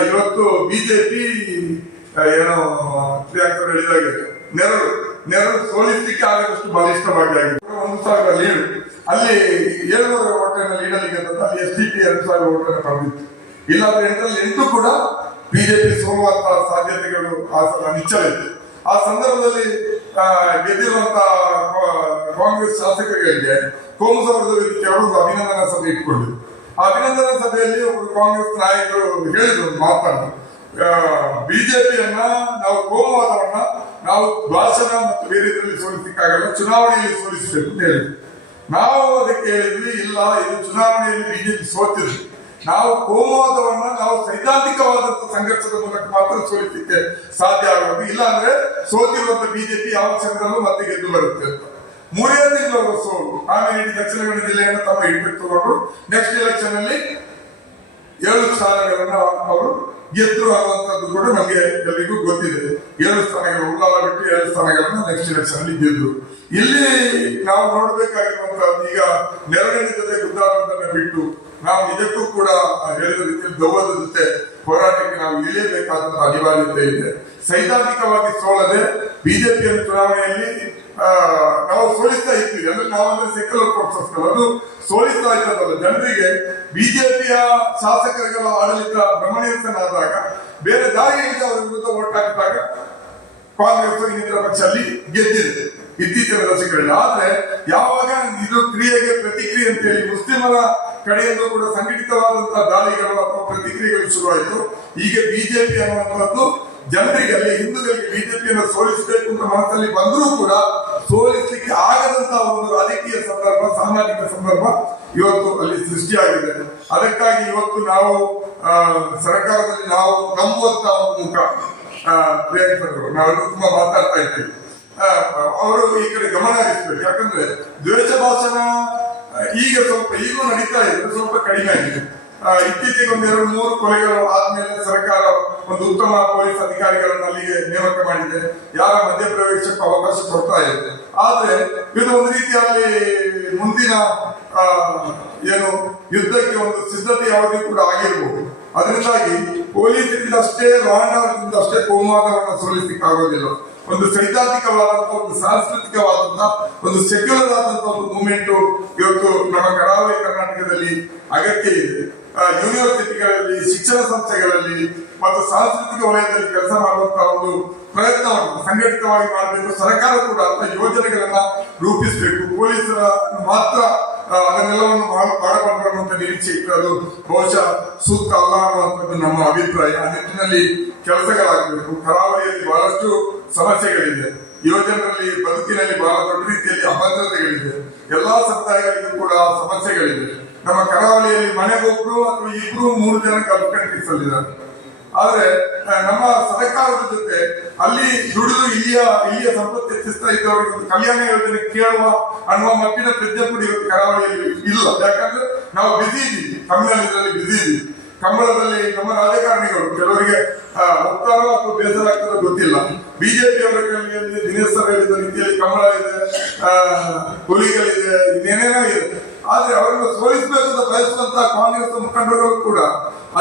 ಇವತ್ತು ಬಿಜೆಪಿ ಏನೋ ಪ್ರಿಯಾಂಕರ್ ಹೇಳಿದಾಗೆ ನೆರಳು ಸೋಲಿಸಲಿಕ್ಕೆ ಆಗದಷ್ಟು ಬಲಿಷ್ಠವಾಗಿ ಆಗಿದೆ. 1,000 ಲೀಡ್, ಅಲ್ಲಿ 700 ಓಟನ್ನ ಲೀಡಲ್ಲಿಗೆ ಅಲ್ಲಿ SDP 2,000 ಓಟನ್ನ ಪಡೆದಿತ್ತು. ಇಲ್ಲಾಂದ್ರೆ 8 ಕೂಡ ಬಿಜೆಪಿ ಸೋಲುವಂತಹ ಸಾಧ್ಯತೆಗಳು ನಿಚ್ಚಲಿದೆ. ಆ ಸಂದರ್ಭದಲ್ಲಿ ಗೆದ್ದಿರುವಂತಹ ಕಾಂಗ್ರೆಸ್ ಶಾಸಕರಿಗೆ ಕೋಮು ಸೌಹಾರ್ದ ವೇದಿಕೆ ಅವರು ಅಭಿನಂದನಾ ಸಭೆ ಇಟ್ಕೊಂಡಿದ್ರು. ಆ ಅಭಿನಂದನಾ ಸಭೆಯಲ್ಲಿ ಒಬ್ಬರು ಕಾಂಗ್ರೆಸ್ ನಾಯಕರು ಹೇಳಿದ್ರು ಮಾತನ್ನು, ಬಿಜೆಪಿಯನ್ನ ನಾವು ಕೋಮುವಾದವನ್ನ ನಾವು ಭಾಷಣ ಮತ್ತು ಬೇರೆ ಇದರಲ್ಲಿ ಸೋಲಿಸಲಿಕ್ಕಾಗಲ್ಲ, ಚುನಾವಣೆಯಲ್ಲಿ ಸೋಲಿಸಬೇಕು ಅಂತ ಹೇಳಿದ್ವಿ. ನಾವು ಅದಕ್ಕೆ ಹೇಳಿದ್ವಿ, ಇಲ್ಲ, ಇದು ಚುನಾವಣೆಯಲ್ಲಿ ಬಿಜೆಪಿ ಸೋತಿದ್ವಿ, ನಾವು ಕೋಮುವಾದವನ್ನ ನಾವು ಸೈದ್ಧಾಂತಿಕವಾದಂತಹ ಸಂಘರ್ಷದ ಮೂಲಕ ಮಾತ್ರ ಸೋಲಿಸಲಿಕ್ಕೆ ಸಾಧ್ಯ ಆಗೋದು. ಇಲ್ಲ ಅಂದ್ರೆ ಸೋತಿರುವಂತ ಬಿಜೆಪಿ ಯಾವ ಕ್ಷಣದಲ್ಲೂ ಮತ್ತೆ ಗೆದ್ದು ಬರುತ್ತೆ ಅಂತ. 3 ತಿಂಗಳು ಸೋಲು. ಆಮೇಲೆ ದಕ್ಷಿಣ ಕನ್ನಡ ಜಿಲ್ಲೆಯನ್ನು ತಮ್ಮ ಹಿಡಿದು ತಗೊಂಡು ನೆಕ್ಸ್ಟ್ ಎಲೆಕ್ಷನ್ ಅಲ್ಲಿ 7 ಸ್ಥಾನಗಳನ್ನ ಅವರು ಗೆದ್ರು ಅನ್ನುವಂಥದ್ದು ಕೂಡ ನಮಗೆ ಎಲ್ಲರಿಗೂ ಗೊತ್ತಿದೆ. 7 ಸ್ಥಾನಗಳು ಉಳ್ಳಾಲ ಬಿಟ್ಟು 7 ಸ್ಥಾನಗಳನ್ನ ನೆಕ್ಸ್ಟ್ ಎಲೆಕ್ಷನ್ ಅಲ್ಲಿ ಗೆದ್ರು. ಇಲ್ಲಿ ನಾವು ನೋಡ್ಬೇಕಾಗಿರುವಂತಹದ್ದು, ಈಗ ನೆರಳಿನ ಜೊತೆ ಗುದ್ದಾಟವನ್ನ ಬಿಟ್ಟು ನಾವು ನಿಜಕ್ಕೂ ಕೂಡ ಹೇಳಿದ ರೀತಿಯಲ್ಲಿ ದೌವದ ಜೊತೆ ಹೋರಾಟಕ್ಕೆ ನಾವು ಇಳಿಯಬೇಕಾದಂತಹ ಅನಿವಾರ್ಯತೆ ಇದೆ. ಸೈದ್ಧಾಂತಿಕವಾಗಿ ಸೋಲದೆ ಬಿಜೆಪಿಯನ್ನು ಚುನಾವಣೆಯಲ್ಲಿ ನಾವು ಸೋಲಿಸ್ತಾ ಇದ್ವಿ. ಅಂದ್ರೆ ನಾವಂದ್ರೆ ಸೆಕ್ಯುಲರ್ ಫೋರ್ಸಸ್ ಅದು ಸೋಲಿಸ್ತಾ ಇದ್ದದಲ್ಲ ಜನರಿಗೆ. ಬಿಜೆಪಿಯ ಶಾಸಕರುಗಳ ಆಡಳಿತ ಭ್ರಮಣೀಯತನಾದಾಗ ಬೇರೆ ದಾರಿಯಲ್ಲಿ ಅವರ ವಿರುದ್ಧ ಓಟ್ ಹಾಕಿದಾಗ ಕಾಂಗ್ರೆಸ್ ಇನ್ನಿತರ ಪಕ್ಷ ಅಲ್ಲಿ ಗೆದ್ದಿದೆ ಇತ್ತೀಚಿನ ದಶಕಗಳಲ್ಲಿ. ಆದ್ರೆ ಯಾವಾಗ ಇದು ಕ್ರಿಯೆಗೆ ಪ್ರತಿಕ್ರಿಯೆ ಅಂತ ಹೇಳಿ ಮುಸ್ಲಿಮರ ಕಡೆಯಲ್ಲೂ ಕೂಡ ಸಂಘಟಿತವಾದಂತಹ ದಾಳಿಗಳು ಅಥವಾ ಪ್ರತಿಕ್ರಿಯೆಗಳು ಶುರುವಾಯಿತು. ಈಗ ಬಿಜೆಪಿ ಅನ್ನುವಂಥದ್ದು ಜನರಿಗೆ ಅಲ್ಲಿ ಹಿಂದೂಗಳಿಗೆ ಬಿಜೆಪಿಯನ್ನು ಸೋಲಿಸಬೇಕು ಅಂತ ಮನಸ್ಸಲ್ಲಿ ಬಂದರೂ ಕೂಡ ಸೋಲಿಸಲಿಕ್ಕೆ ಆಗದಂತಹ ಒಂದು ರಾಜಕೀಯ ಸಂದರ್ಭ, ಸಾಮಾಜಿಕ ಸಂದರ್ಭ ಇವತ್ತು ಅಲ್ಲಿ ಸೃಷ್ಟಿಯಾಗಿದೆ. ಅದಕ್ಕಾಗಿ ಇವತ್ತು ನಾವು ಸರ್ಕಾರದಲ್ಲಿ ನಾವು ನಂಬುವಂತ ಒಂದು ಮುಖ ಪ್ರಿಯಾಂಕರು ನಾವೆಲ್ಲರೂ ತುಂಬಾ ಮಾತಾಡ್ತಾ ಇದ್ದೀವಿ. ಅವರು ಈ ಕಡೆ ಗಮನ ಹರಿಸಬೇಕು. ಯಾಕಂದ್ರೆ ದ್ವೇಷ ಭಾಷಣ ಈಗ ಸ್ವಲ್ಪ ಈಗೂ ನಡೀತಾ ಇದೆ, ಸ್ವಲ್ಪ ಕಡಿಮೆ ಆಗಿದೆ. ಇತ್ತೀಚೆಗೆ ಒಂದು 2-3 ಕೊಲೆಗಳು ಆದ್ಮೇಲೆ ಸರ್ಕಾರ ಒಂದು ಉತ್ತಮ ಪೊಲೀಸ್ ಅಧಿಕಾರಿಗಳನ್ನು ಅಲ್ಲಿಗೆ ನೇಮಕ ಮಾಡಿದೆ, ಯಾರ ಮಧ್ಯಪ್ರವೇಶಕ್ಕೆ ಅವಕಾಶ ಕೊಡ್ತಾ ಇದೆ. ಆದ್ರೆ ಇದು ಒಂದು ರೀತಿಯಲ್ಲಿ ಮುಂದಿನ ಏನು ಯುದ್ಧಕ್ಕೆ ಒಂದು ಸಿದ್ಧತೆ ಅವಧಿ ಕೂಡ ಆಗಿರಬಹುದು. ಅದರಿಂದಾಗಿ ಪೊಲೀಸರಿಂದ ಅಷ್ಟೇ, ಲಾ ಅಂಡ್ ಆರ್ಡರ್ ಅಷ್ಟೇ ಕೋಮುವಾದವನ್ನು ಸೋಲಿಸಲಿಕ್ಕೆ ಆಗೋದಿಲ್ಲ. ಒಂದು ಸೈದ್ಧಾಂತಿಕವಾದಂತಹ, ಒಂದು ಸಾಂಸ್ಕೃತಿಕವಾದಂತಹ, ಒಂದು ಸೆಕ್ಯುಲರ್ ಆದಂತಹ ಒಂದು ಮೂವ್ಮೆಂಟ್ ಇವತ್ತು ನಮ್ಮ ಕರಾವಳಿ ಕರ್ನಾಟಕದಲ್ಲಿ ಅಗತ್ಯ ಇದೆ. ಯೂನಿವರ್ಸಿಟಿಗಳಲ್ಲಿ, ಶಿಕ್ಷಣ ಸಂಸ್ಥೆಗಳಲ್ಲಿ ಮತ್ತು ಸಾಂಸ್ಕೃತಿಕ ವಲಯದಲ್ಲಿ ಕೆಲಸ ಮಾಡುವಂತಹ ಒಂದು ಪ್ರಯತ್ನವನ್ನು ಸಂಘಟಿತವಾಗಿ ಮಾಡಬೇಕು. ಸರ್ಕಾರ ಕೂಡ ಅಂತ ಯೋಜನೆಗಳನ್ನ ರೂಪಿಸಬೇಕು. ಪೊಲೀಸರ ಮಾತ್ರ ಅದನ್ನೆಲ್ಲವನ್ನು ಮಾಡಬಾರದು ಅನ್ನುವಂಥ ನಿರೀಕ್ಷೆ ಇತ್ತು. ಅದು ಬಹುಶಃ ಸೂಕ್ತ ಅಲ್ಲ ಅನ್ನುವಂಥದ್ದು ನಮ್ಮ ಅಭಿಪ್ರಾಯ. ಆ ನಿಟ್ಟಿನಲ್ಲಿ ಕೆಲಸಗಳಾಗಬೇಕು. ಕರಾವಳಿಯಲ್ಲಿ ಬಹಳಷ್ಟು ಸಮಸ್ಯೆಗಳಿದೆ. ಯುವಜನರಲ್ಲಿ ಬದುಕಿನಲ್ಲಿ ಬಹಳ ದೊಡ್ಡ ರೀತಿಯಲ್ಲಿ ಅಭದ್ರತೆಗಳಿದೆ. ಎಲ್ಲಾ ಸಮುದಾಯಗಳಿಗೂ ಕೂಡ ಸಮಸ್ಯೆಗಳಿದೆ. ನಮ್ಮ ಕರಾವಳಿಯಲ್ಲಿ ಮನೆಗೊಬ್ರು ಅಥವಾ 2-3 ಜನ ಗಲ್ಫ್ ಕಂಟ್ರೀಸ್ ಅಲ್ಲಿದ್ದಾರೆ. ಆದ್ರೆ ನಮ್ಮ ಸರ್ಕಾರದ ಜೊತೆ ಅಲ್ಲಿ ದುಡಿದು ಇಲ್ಲಿಯ ಸಂಪತ್ತು ಹೆಚ್ಚಿಸ್ತಾ ಇದ್ದವರಿಗೆ ಒಂದು ಕಲ್ಯಾಣ ಯೋಜನೆ ಕೇಳುವ ಅನ್ನುವ ಮಟ್ಟಿನ ಪ್ರಜ್ಞೆ ಕೂಡ ಇವತ್ತು ಕರಾವಳಿಯಲ್ಲಿ ಇಲ್ಲ. ಯಾಕಂದ್ರೆ ನಾವು ಬಿಸಿ ಇದ್ದೀವಿ, ತಮಿಳುನಾಡಿನಲ್ಲಿ ಬಿಸಿ ಇದ್ದೀವಿ. ಕಂಬಳದಲ್ಲಿ ನಮ್ಮ ರಾಜಕಾರಣಿಗಳು ಕೆಲವರಿಗೆ ಹೋಗ್ತಾರೋ ಅಥವಾ ಬೇಸರ ಆಗ್ತಾರೋ ಗೊತ್ತಿಲ್ಲ. ಬಿಜೆಪಿ ಅವರ ಕೈಯಲ್ಲಿ ದಿನೇಶ್ ಸರ್ ಹೇಳಿದ ರೀತಿಯಲ್ಲಿ ಕಂಬಳ ಇದೆ, ಹುಲಿಗಳಿದೆ, ಇನ್ನೇನೇನೋ ಇದೆ. ಆದ್ರೆ ಅವರನ್ನು ಸೋಲಿಸಬೇಕು ಅಂತ ಬಯಸುವಂತಹ ಕಾಂಗ್ರೆಸ್ ಮುಖಂಡರುಗಳು ಕೂಡ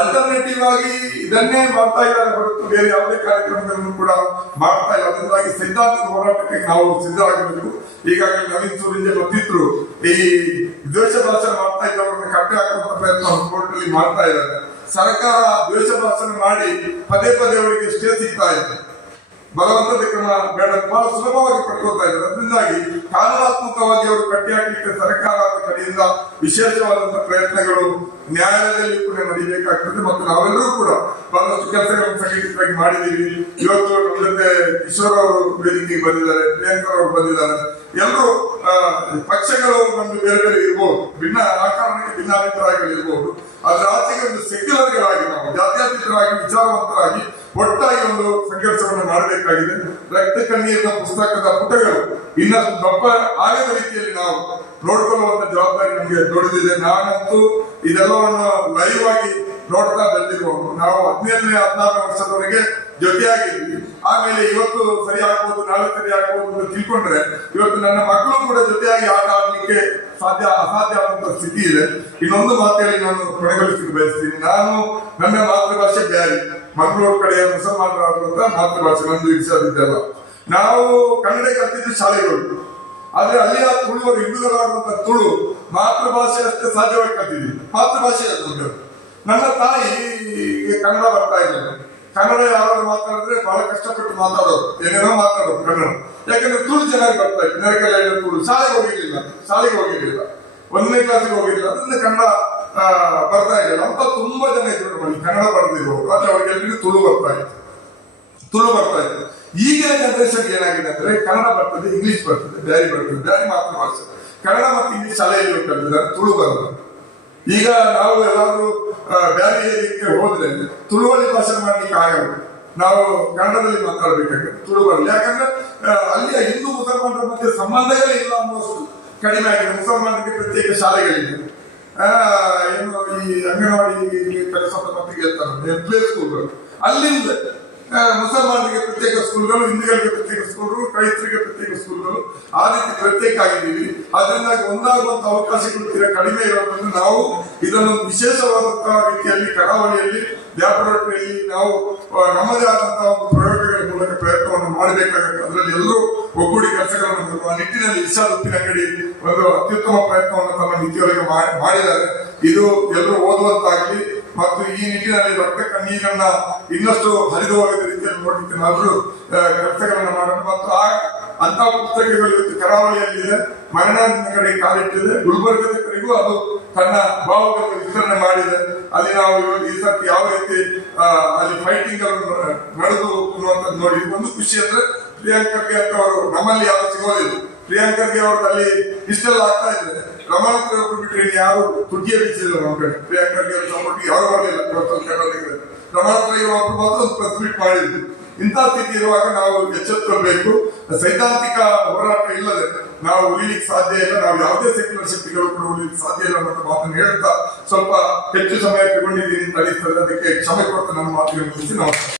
ಅಲ್ಟರ್ನೇಟಿವ್ ಆಗಿ ಇದನ್ನೇ ಮಾಡ್ತಾ ಇದ್ದಾರೆ ಹೊರತು ಬೇರೆ ಯಾವುದೇ ಕಾರ್ಯಕ್ರಮಗಳನ್ನು ಕೂಡ ಮಾಡ್ತಾ ಇಲ್ಲ. ಅದರಿಂದಾಗಿ ಸೈದ್ಧಾಂತಿಕ ಹೋರಾಟಕ್ಕೆ ನಾವು ಸಿದ್ಧರಾಗಬೇಕು. ಈಗಾಗಲೇ ನವೀನ್ ಸೂರಿಂಜೆ ಮತ್ತಿದ್ರು ಈ ದ್ವೇಷ ಭಾಷಣ ಮಾಡ್ತಾ ಇದ್ದವರನ್ನು ಕಟ್ಟೆ ಹಾಕುವಂತ ಪ್ರಯತ್ನ ಕೋರ್ಟ್ ಅಲ್ಲಿ ಮಾಡ್ತಾ ಇದ್ದಾರೆ. ಸರ್ಕಾರ ದ್ವೇಷ ಭಾಷಣ ಮಾಡಿ ಪದೇ ಪದೇ ಅವರಿಗೆ ಸ್ಟೇ ಸಿಗ್ತಾ ಇದೆ. ಬಲವಂತದ ಕ್ರಮ ಬೇಡ, ಬಹಳ ಸುಲಭವಾಗಿ ಪಡ್ಕೊಳ್ತಾ ಇದ್ದಾರೆ. ಅದರಿಂದಾಗಿ ಕಾನೂನಾತ್ಮಕವಾಗಿ ಅವರು ಕಟ್ಟಿ ಹಾಕಲಿಕ್ಕೆ ಸರ್ಕಾರದ ಕಡೆಯಿಂದ ವಿಶೇಷವಾದಂತಹ ಪ್ರಯತ್ನಗಳು ನ್ಯಾಯಾಲಯದಲ್ಲಿ ಕೂಡ ನಡೀಬೇಕಾಗ್ತದೆ. ಮತ್ತು ನಾವೆಲ್ಲರೂ ಕೂಡ ಬಹಳಷ್ಟು ಕೆಲಸಗಳನ್ನು ಸಂಘಟಿತರಾಗಿ ಮಾಡಿದ್ದೀವಿ. ಇವತ್ತು ನಮ್ಮ ಜೊತೆ ಕಿಶೋರ್ ಅವರು ವೇದಿಕೆಗೆ ಬಂದಿದ್ದಾರೆ, ಪ್ರಿಯಾಂಕರ್ ಅವರು ಬಂದಿದ್ದಾರೆ. ಎಲ್ಲರೂ ಪಕ್ಷಗಳು ನಮ್ಗೆ ಬೇರೆ ಬೇರೆ ಇರ್ಬೋದು, ಭಿನ್ನ ಆಕಾರಕ್ಕೆ ಭಿನ್ನಾಭಿಪ್ರಾಯಗಳಿರ್ಬೋದು. ಅದ್ರ ಆಚೆಗೆ ಒಂದು ಸೆಕ್ಯುಲರ್ಗಳಾಗಿ ನಾವು ಜಾತ್ಯತೀತರಾಗಿ ವಿಚಾರವಂತರಾಗಿ ಒಟ್ಟಾಗಿ ಒಂದು ಸಂಘರ್ಷವನ್ನು ಮಾಡಬೇಕಾಗಿದೆ. ರಕ್ತ ಕಣ್ಣೀರಿನ ಪುಸ್ತಕದ ಪುಟಗಳು ಇನ್ನಷ್ಟು ದಪ್ಪ ಆಗದ ರೀತಿಯಲ್ಲಿ ನಾವು ನೋಡ್ಕೊಳ್ಳುವಂತ ಜವಾಬ್ದಾರಿ ನಮಗೆ ದೊಡ್ಡದಿದೆ. ನಾನಂತೂ ಇದೆಲ್ಲವನ್ನು ಲೈವ್ ಆಗಿ ನೋಡ್ತಾ ಬಂದಿರುವವರು. ನಾವು 17-16 ವರ್ಷದವರೆಗೆ ಜೊತೆಯಾಗಿದ್ವಿ. ಆಮೇಲೆ ಇವತ್ತು ಸರಿ ಆಗ್ಬೋದು, ನಾಳೆ ಸರಿ ಆಗ್ಬೋದು ಅಂತ ತಿಳ್ಕೊಂಡ್ರೆ ಇವತ್ತು ನನ್ನ ಮಕ್ಕಳು ಕೂಡ ಜೊತೆಯಾಗಿ ಆಟ ಆಡ್ಲಿಕ್ಕೆ ಅಸಾಧ್ಯ ಆದಂತ ಸ್ಥಿತಿ ಇದೆ. ಇನ್ನೊಂದು ಮಾತಲ್ಲಿ ನಾನು ಕೊನೆಗೊಳಿಸಲಿಕ್ಕೆ ಬಯಸ್ತೀನಿ. ನಾನು ನನ್ನ ಮಾತೃಭಾಷೆ ಬ್ಯಾರಿ, ಮಂಗಳೂರು ಕಡೆಯ ಮುಸಲ್ಮಾನರಾದಂತ ಮಾತೃಭಾಷೆ ನಂದು ವಿಶ್ವವಿದ್ಯಾಲಯ. ನಾವು ಕನ್ನಡ ಕಲ್ತಿದ್ದು ಶಾಲೆಗಳು. ಆದ್ರೆ ಅಲ್ಲಿಯ ತುಳುವರು, ಹಿಂದೂಗಳಾದಂತಹ ತುಳು ಮಾತೃಭಾಷೆ ಅಷ್ಟೇ ಸಾಧ್ಯವಾಗಿ ಕಲ್ತಿದ್ವಿ. ಮಾತೃಭಾಷೆ ಅದು. ನನ್ನ ತಾಯಿಗೆ ಕನ್ನಡ ಬರ್ತಾ ಇರಲಿಲ್ಲ. ಕನ್ನಡ ಯಾರಾದ್ರೂ ಮಾತಾಡಿದ್ರೆ ಬಹಳ ಕಷ್ಟಪಟ್ಟು ಮಾತಾಡೋದು, ಏನೇನೋ ಮಾತಾಡೋದು ಕನ್ನಡ. ಯಾಕಂದ್ರೆ ತುಳು ಚೆನ್ನಾಗಿ ಬರ್ತಾ ಇತ್ತು. ನೆರಕಲ್ಲ ತುಳು. ಶಾಲೆಗೆ ಹೋಗಿರ್ಲಿಲ್ಲ, 1ನೇ ಕ್ಲಾಸಿಗೆ ಹೋಗಿರ್ಲಿಲ್ಲ. ಅದರಿಂದ ಕನ್ನಡ ಬರ್ತಾ ಇರಲಿಲ್ಲ. ಅಂತ ತುಂಬಾ ಜನ ಇದ್ರು ನಮ್ಮಲ್ಲಿ ಕನ್ನಡ ಬರ್ದಿರೋರು. ಆದ್ರೆ ಅವ್ರಿಗೆಲ್ಲರಿಗೂ ತುಳು ಬರ್ತಾ ಇತ್ತು. ಈಗಿನ ಜನರೇಷನ್ ಏನಾಗಿದೆ ಅಂದ್ರೆ ಕನ್ನಡ ಬರ್ತದೆ, ಇಂಗ್ಲಿಷ್ ಬರ್ತದೆ, ಬ್ಯಾರಿ ಬರ್ತದೆ. ಬ್ಯಾರಿ ಮಾತೃಭಾಷೆ ಕನ್ನಡ ಮತ್ತು ಇಂಗ್ಲಿಷ್ ಶಾಲೆಯಲ್ಲಿ ಕಲಿತಿದ್ದಾರೆ, ತುಳು ಬರಲ್ಲ. ಈಗ ನಾವು ಎಲ್ಲಾದ್ರೂ ಬ್ಯಾರಿ ಏರಿಯಕ್ಕೆ ಹೋದ್ರೆ ತುಳುವಲ್ಲಿ ಭಾಷಣ ಮಾಡ್ಲಿಕ್ಕೆ ಆಗಲ್ಲ. ನಾವು ಕನ್ನಡದಲ್ಲಿ ಮಾತಾಡ್ಬೇಕಾಗುತ್ತೆ, ತುಳು ಬರಲ್ಲ. ಯಾಕಂದ್ರೆ ಅಲ್ಲಿಯ ಹಿಂದೂ ಮುಸಲ್ಮಾನರ ಮಧ್ಯೆ ಸಂಬಂಧಗಳೇ ಇಲ್ಲ ಅನ್ನೋಷ್ಟು ಕಡಿಮೆ ಆಗಿದೆ. ಮುಸಲ್ಮಾನರಿಗೆ ಪ್ರತ್ಯೇಕ ಶಾಲೆಗಳಿದೆ. ಏನು ಈ ಅಂಗನವಾಡಿ ಕೆಲಸದ ಮಟ್ಟಿಗೆ ಇರ್ತಾರೆ, ಪ್ಲೇ ಸ್ಕೂಲ್ಗಳು. ಅಲ್ಲಿಂದ ಮುಸಲ್ಮಾನರಿಗೆ ಪ್ರತ್ಯೇಕ ಸ್ಕೂಲ್ಗಳು, ಹಿಂದೂಗಳಿಗೆ ಪ್ರತ್ಯೇಕ ಸ್ಕೂಲ್ಗಳು, ಕ್ರೈಸ್ತರಿಗೆ ಪ್ರತ್ಯೇಕ ಸ್ಕೂಲ್ಗಳು, ಆ ರೀತಿ ಪ್ರತ್ಯೇಕ ಆಗಿದ್ದೀವಿ. ಅದರಿಂದಾಗಿ ಒಂದಾಗುವಂತ ಅವಕಾಶಗಳು ತೀರಾ ಕಡಿಮೆ ಇರೋದ್ರಿಂದ ನಾವು ಇದನ್ನು ವಿಶೇಷವಾದಂತಹ ರೀತಿಯಲ್ಲಿ ಕರಾವಳಿಯಲ್ಲಿ ಲ್ಯಾಬೊರೇಟರಿಯಲ್ಲಿ ನಾವು ನಮ್ಮದೇ ಆದಂತಹ ಒಂದು ಪ್ರಯೋಗಗಳ ಮೂಲಕ ಪ್ರಯತ್ನವನ್ನು ಮಾಡಬೇಕಾಗುತ್ತೆ. ಅದರಲ್ಲಿ ಎಲ್ಲರೂ ಒಗ್ಗೂಡಿ ಕೆಲಸಗಳನ್ನು ಮಾಡಬೇಕು. ಆ ನಿಟ್ಟಿನಲ್ಲಿ ಇರ್ಷಾದ್ ಉಪ್ಪಿನ ಅಂಗಡಿ ಒಂದು ಅತ್ಯುತ್ತಮ ಪ್ರಯತ್ನವನ್ನು ತಮ್ಮ ನೀತಿಯೊಳಗೆ ಮಾಡಿದ್ದಾರೆ. ಇದು ಎಲ್ಲರೂ ಓದುವಂತಾಗಲಿ ಮತ್ತು ಈ ನಿಟ್ಟಿನಲ್ಲಿ ರಕ್ತ ಕಣ್ಣೀರನ್ನ ಇನ್ನಷ್ಟು ಹರಿದು ಹೋಗದ ರೀತಿಯಲ್ಲಿ ನೋಡಲಿಕ್ಕೆ ನಾವೆಲ್ಲರೂ ಕೆಲಸಗಳನ್ನ ಮಾಡೋಣ. ಮತ್ತು ಅಂತ ಪುಸ್ತಕಗಳು ಇವತ್ತು ಕರಾವಳಿಯಲ್ಲಿದೆ, ಮಲೆನಾಡಿನ ಕಡೆ ಕಾಲಿಟ್ಟಿದೆ, ಗುಲ್ಬರ್ಗದ ಕಡೆಗೂ ಅದು ತನ್ನ ಭಾವಗಳನ್ನು ವಿಸ್ತರಣೆ ಮಾಡಿದೆ. ಅಲ್ಲಿ ನಾವು ಈ ಸರ್ತಿ ಯಾವ ರೀತಿ ಅಲ್ಲಿ ಫೈಟಿಂಗ್ ನಡೆದು ಅನ್ನುವಂಥದ್ದು ನೋಡಿ ಒಂದು ಖುಷಿ ಅಂದ್ರೆ ಪ್ರಿಯಾಂಕ್ ಖರ್ಗೆ ಅಂತ ಅವರು ನಮ್ಮಲ್ಲಿ ಯಾರು ಸಿಗೋದಿಲ್ಲ. ಪ್ರಿಯಾಂಕ್ ಖರ್ಗೆ ಅವ್ರದ್ದು ಅಲ್ಲಿ ಇಷ್ಟೆಲ್ಲ ಆಗ್ತಾ ಇದೆ. ರಮಣ ಹತ್ರ ಬಿಟ್ಟರೆ ಯಾರು ತುಟಿಯ ಬಿಚ್ಚಿಲ್ಲ ನಮ್ಮ ಕಡೆ. ಪ್ರಿಯಾಂಕ್ ಖರ್ಗೆ ಅವ್ರ ಸಪೋರ್ಟ್ ಯಾರು ಬರಲಿಲ್ಲ. ರಮಣ ಹತ್ರ ಒಬ್ರು ಮಾತ್ರ ಒಂದು ಪ್ರೆಸ್ ಮೀಟ್ ಮಾಡಿದ್ರು. ಇಂಥ ಸ್ಥಿತಿ ಇರುವಾಗ ನಾವು ಎಚ್ಚೆತ್ತುಕೊಳ್ಬೇಕು. ಸೈದ್ಧಾಂತಿಕ ಹೋರಾಟ ಇಲ್ಲದೆ ನಾವು ಉಳಿಲಿಕ್ಕೆ ಸಾಧ್ಯ ಇಲ್ಲ. ನಾವು ಯಾವುದೇ ಸೆಕ್ಯುಲರ್ ಶಕ್ತಿಗಳು ಕೂಡ ಉಳಿಲಿಕ್ಕೆ ಸಾಧ್ಯ ಇಲ್ಲ ಅನ್ನೋ ಮಾತನ್ನು ಹೇಳ್ತಾ ಸ್ವಲ್ಪ ಹೆಚ್ಚು ಸಮಯ ತಗೊಂಡಿದ್ದೀನಿ ಅಂತ ಅನಿಸ್ತದೆ. ಅದಕ್ಕೆ ಕ್ಷಮೆ ಕೊಟ್ಟು ನನ್ನ ಮಾತಿಗೆ ಮುಗಿಸಿ ನಮಸ್ಕಾರ.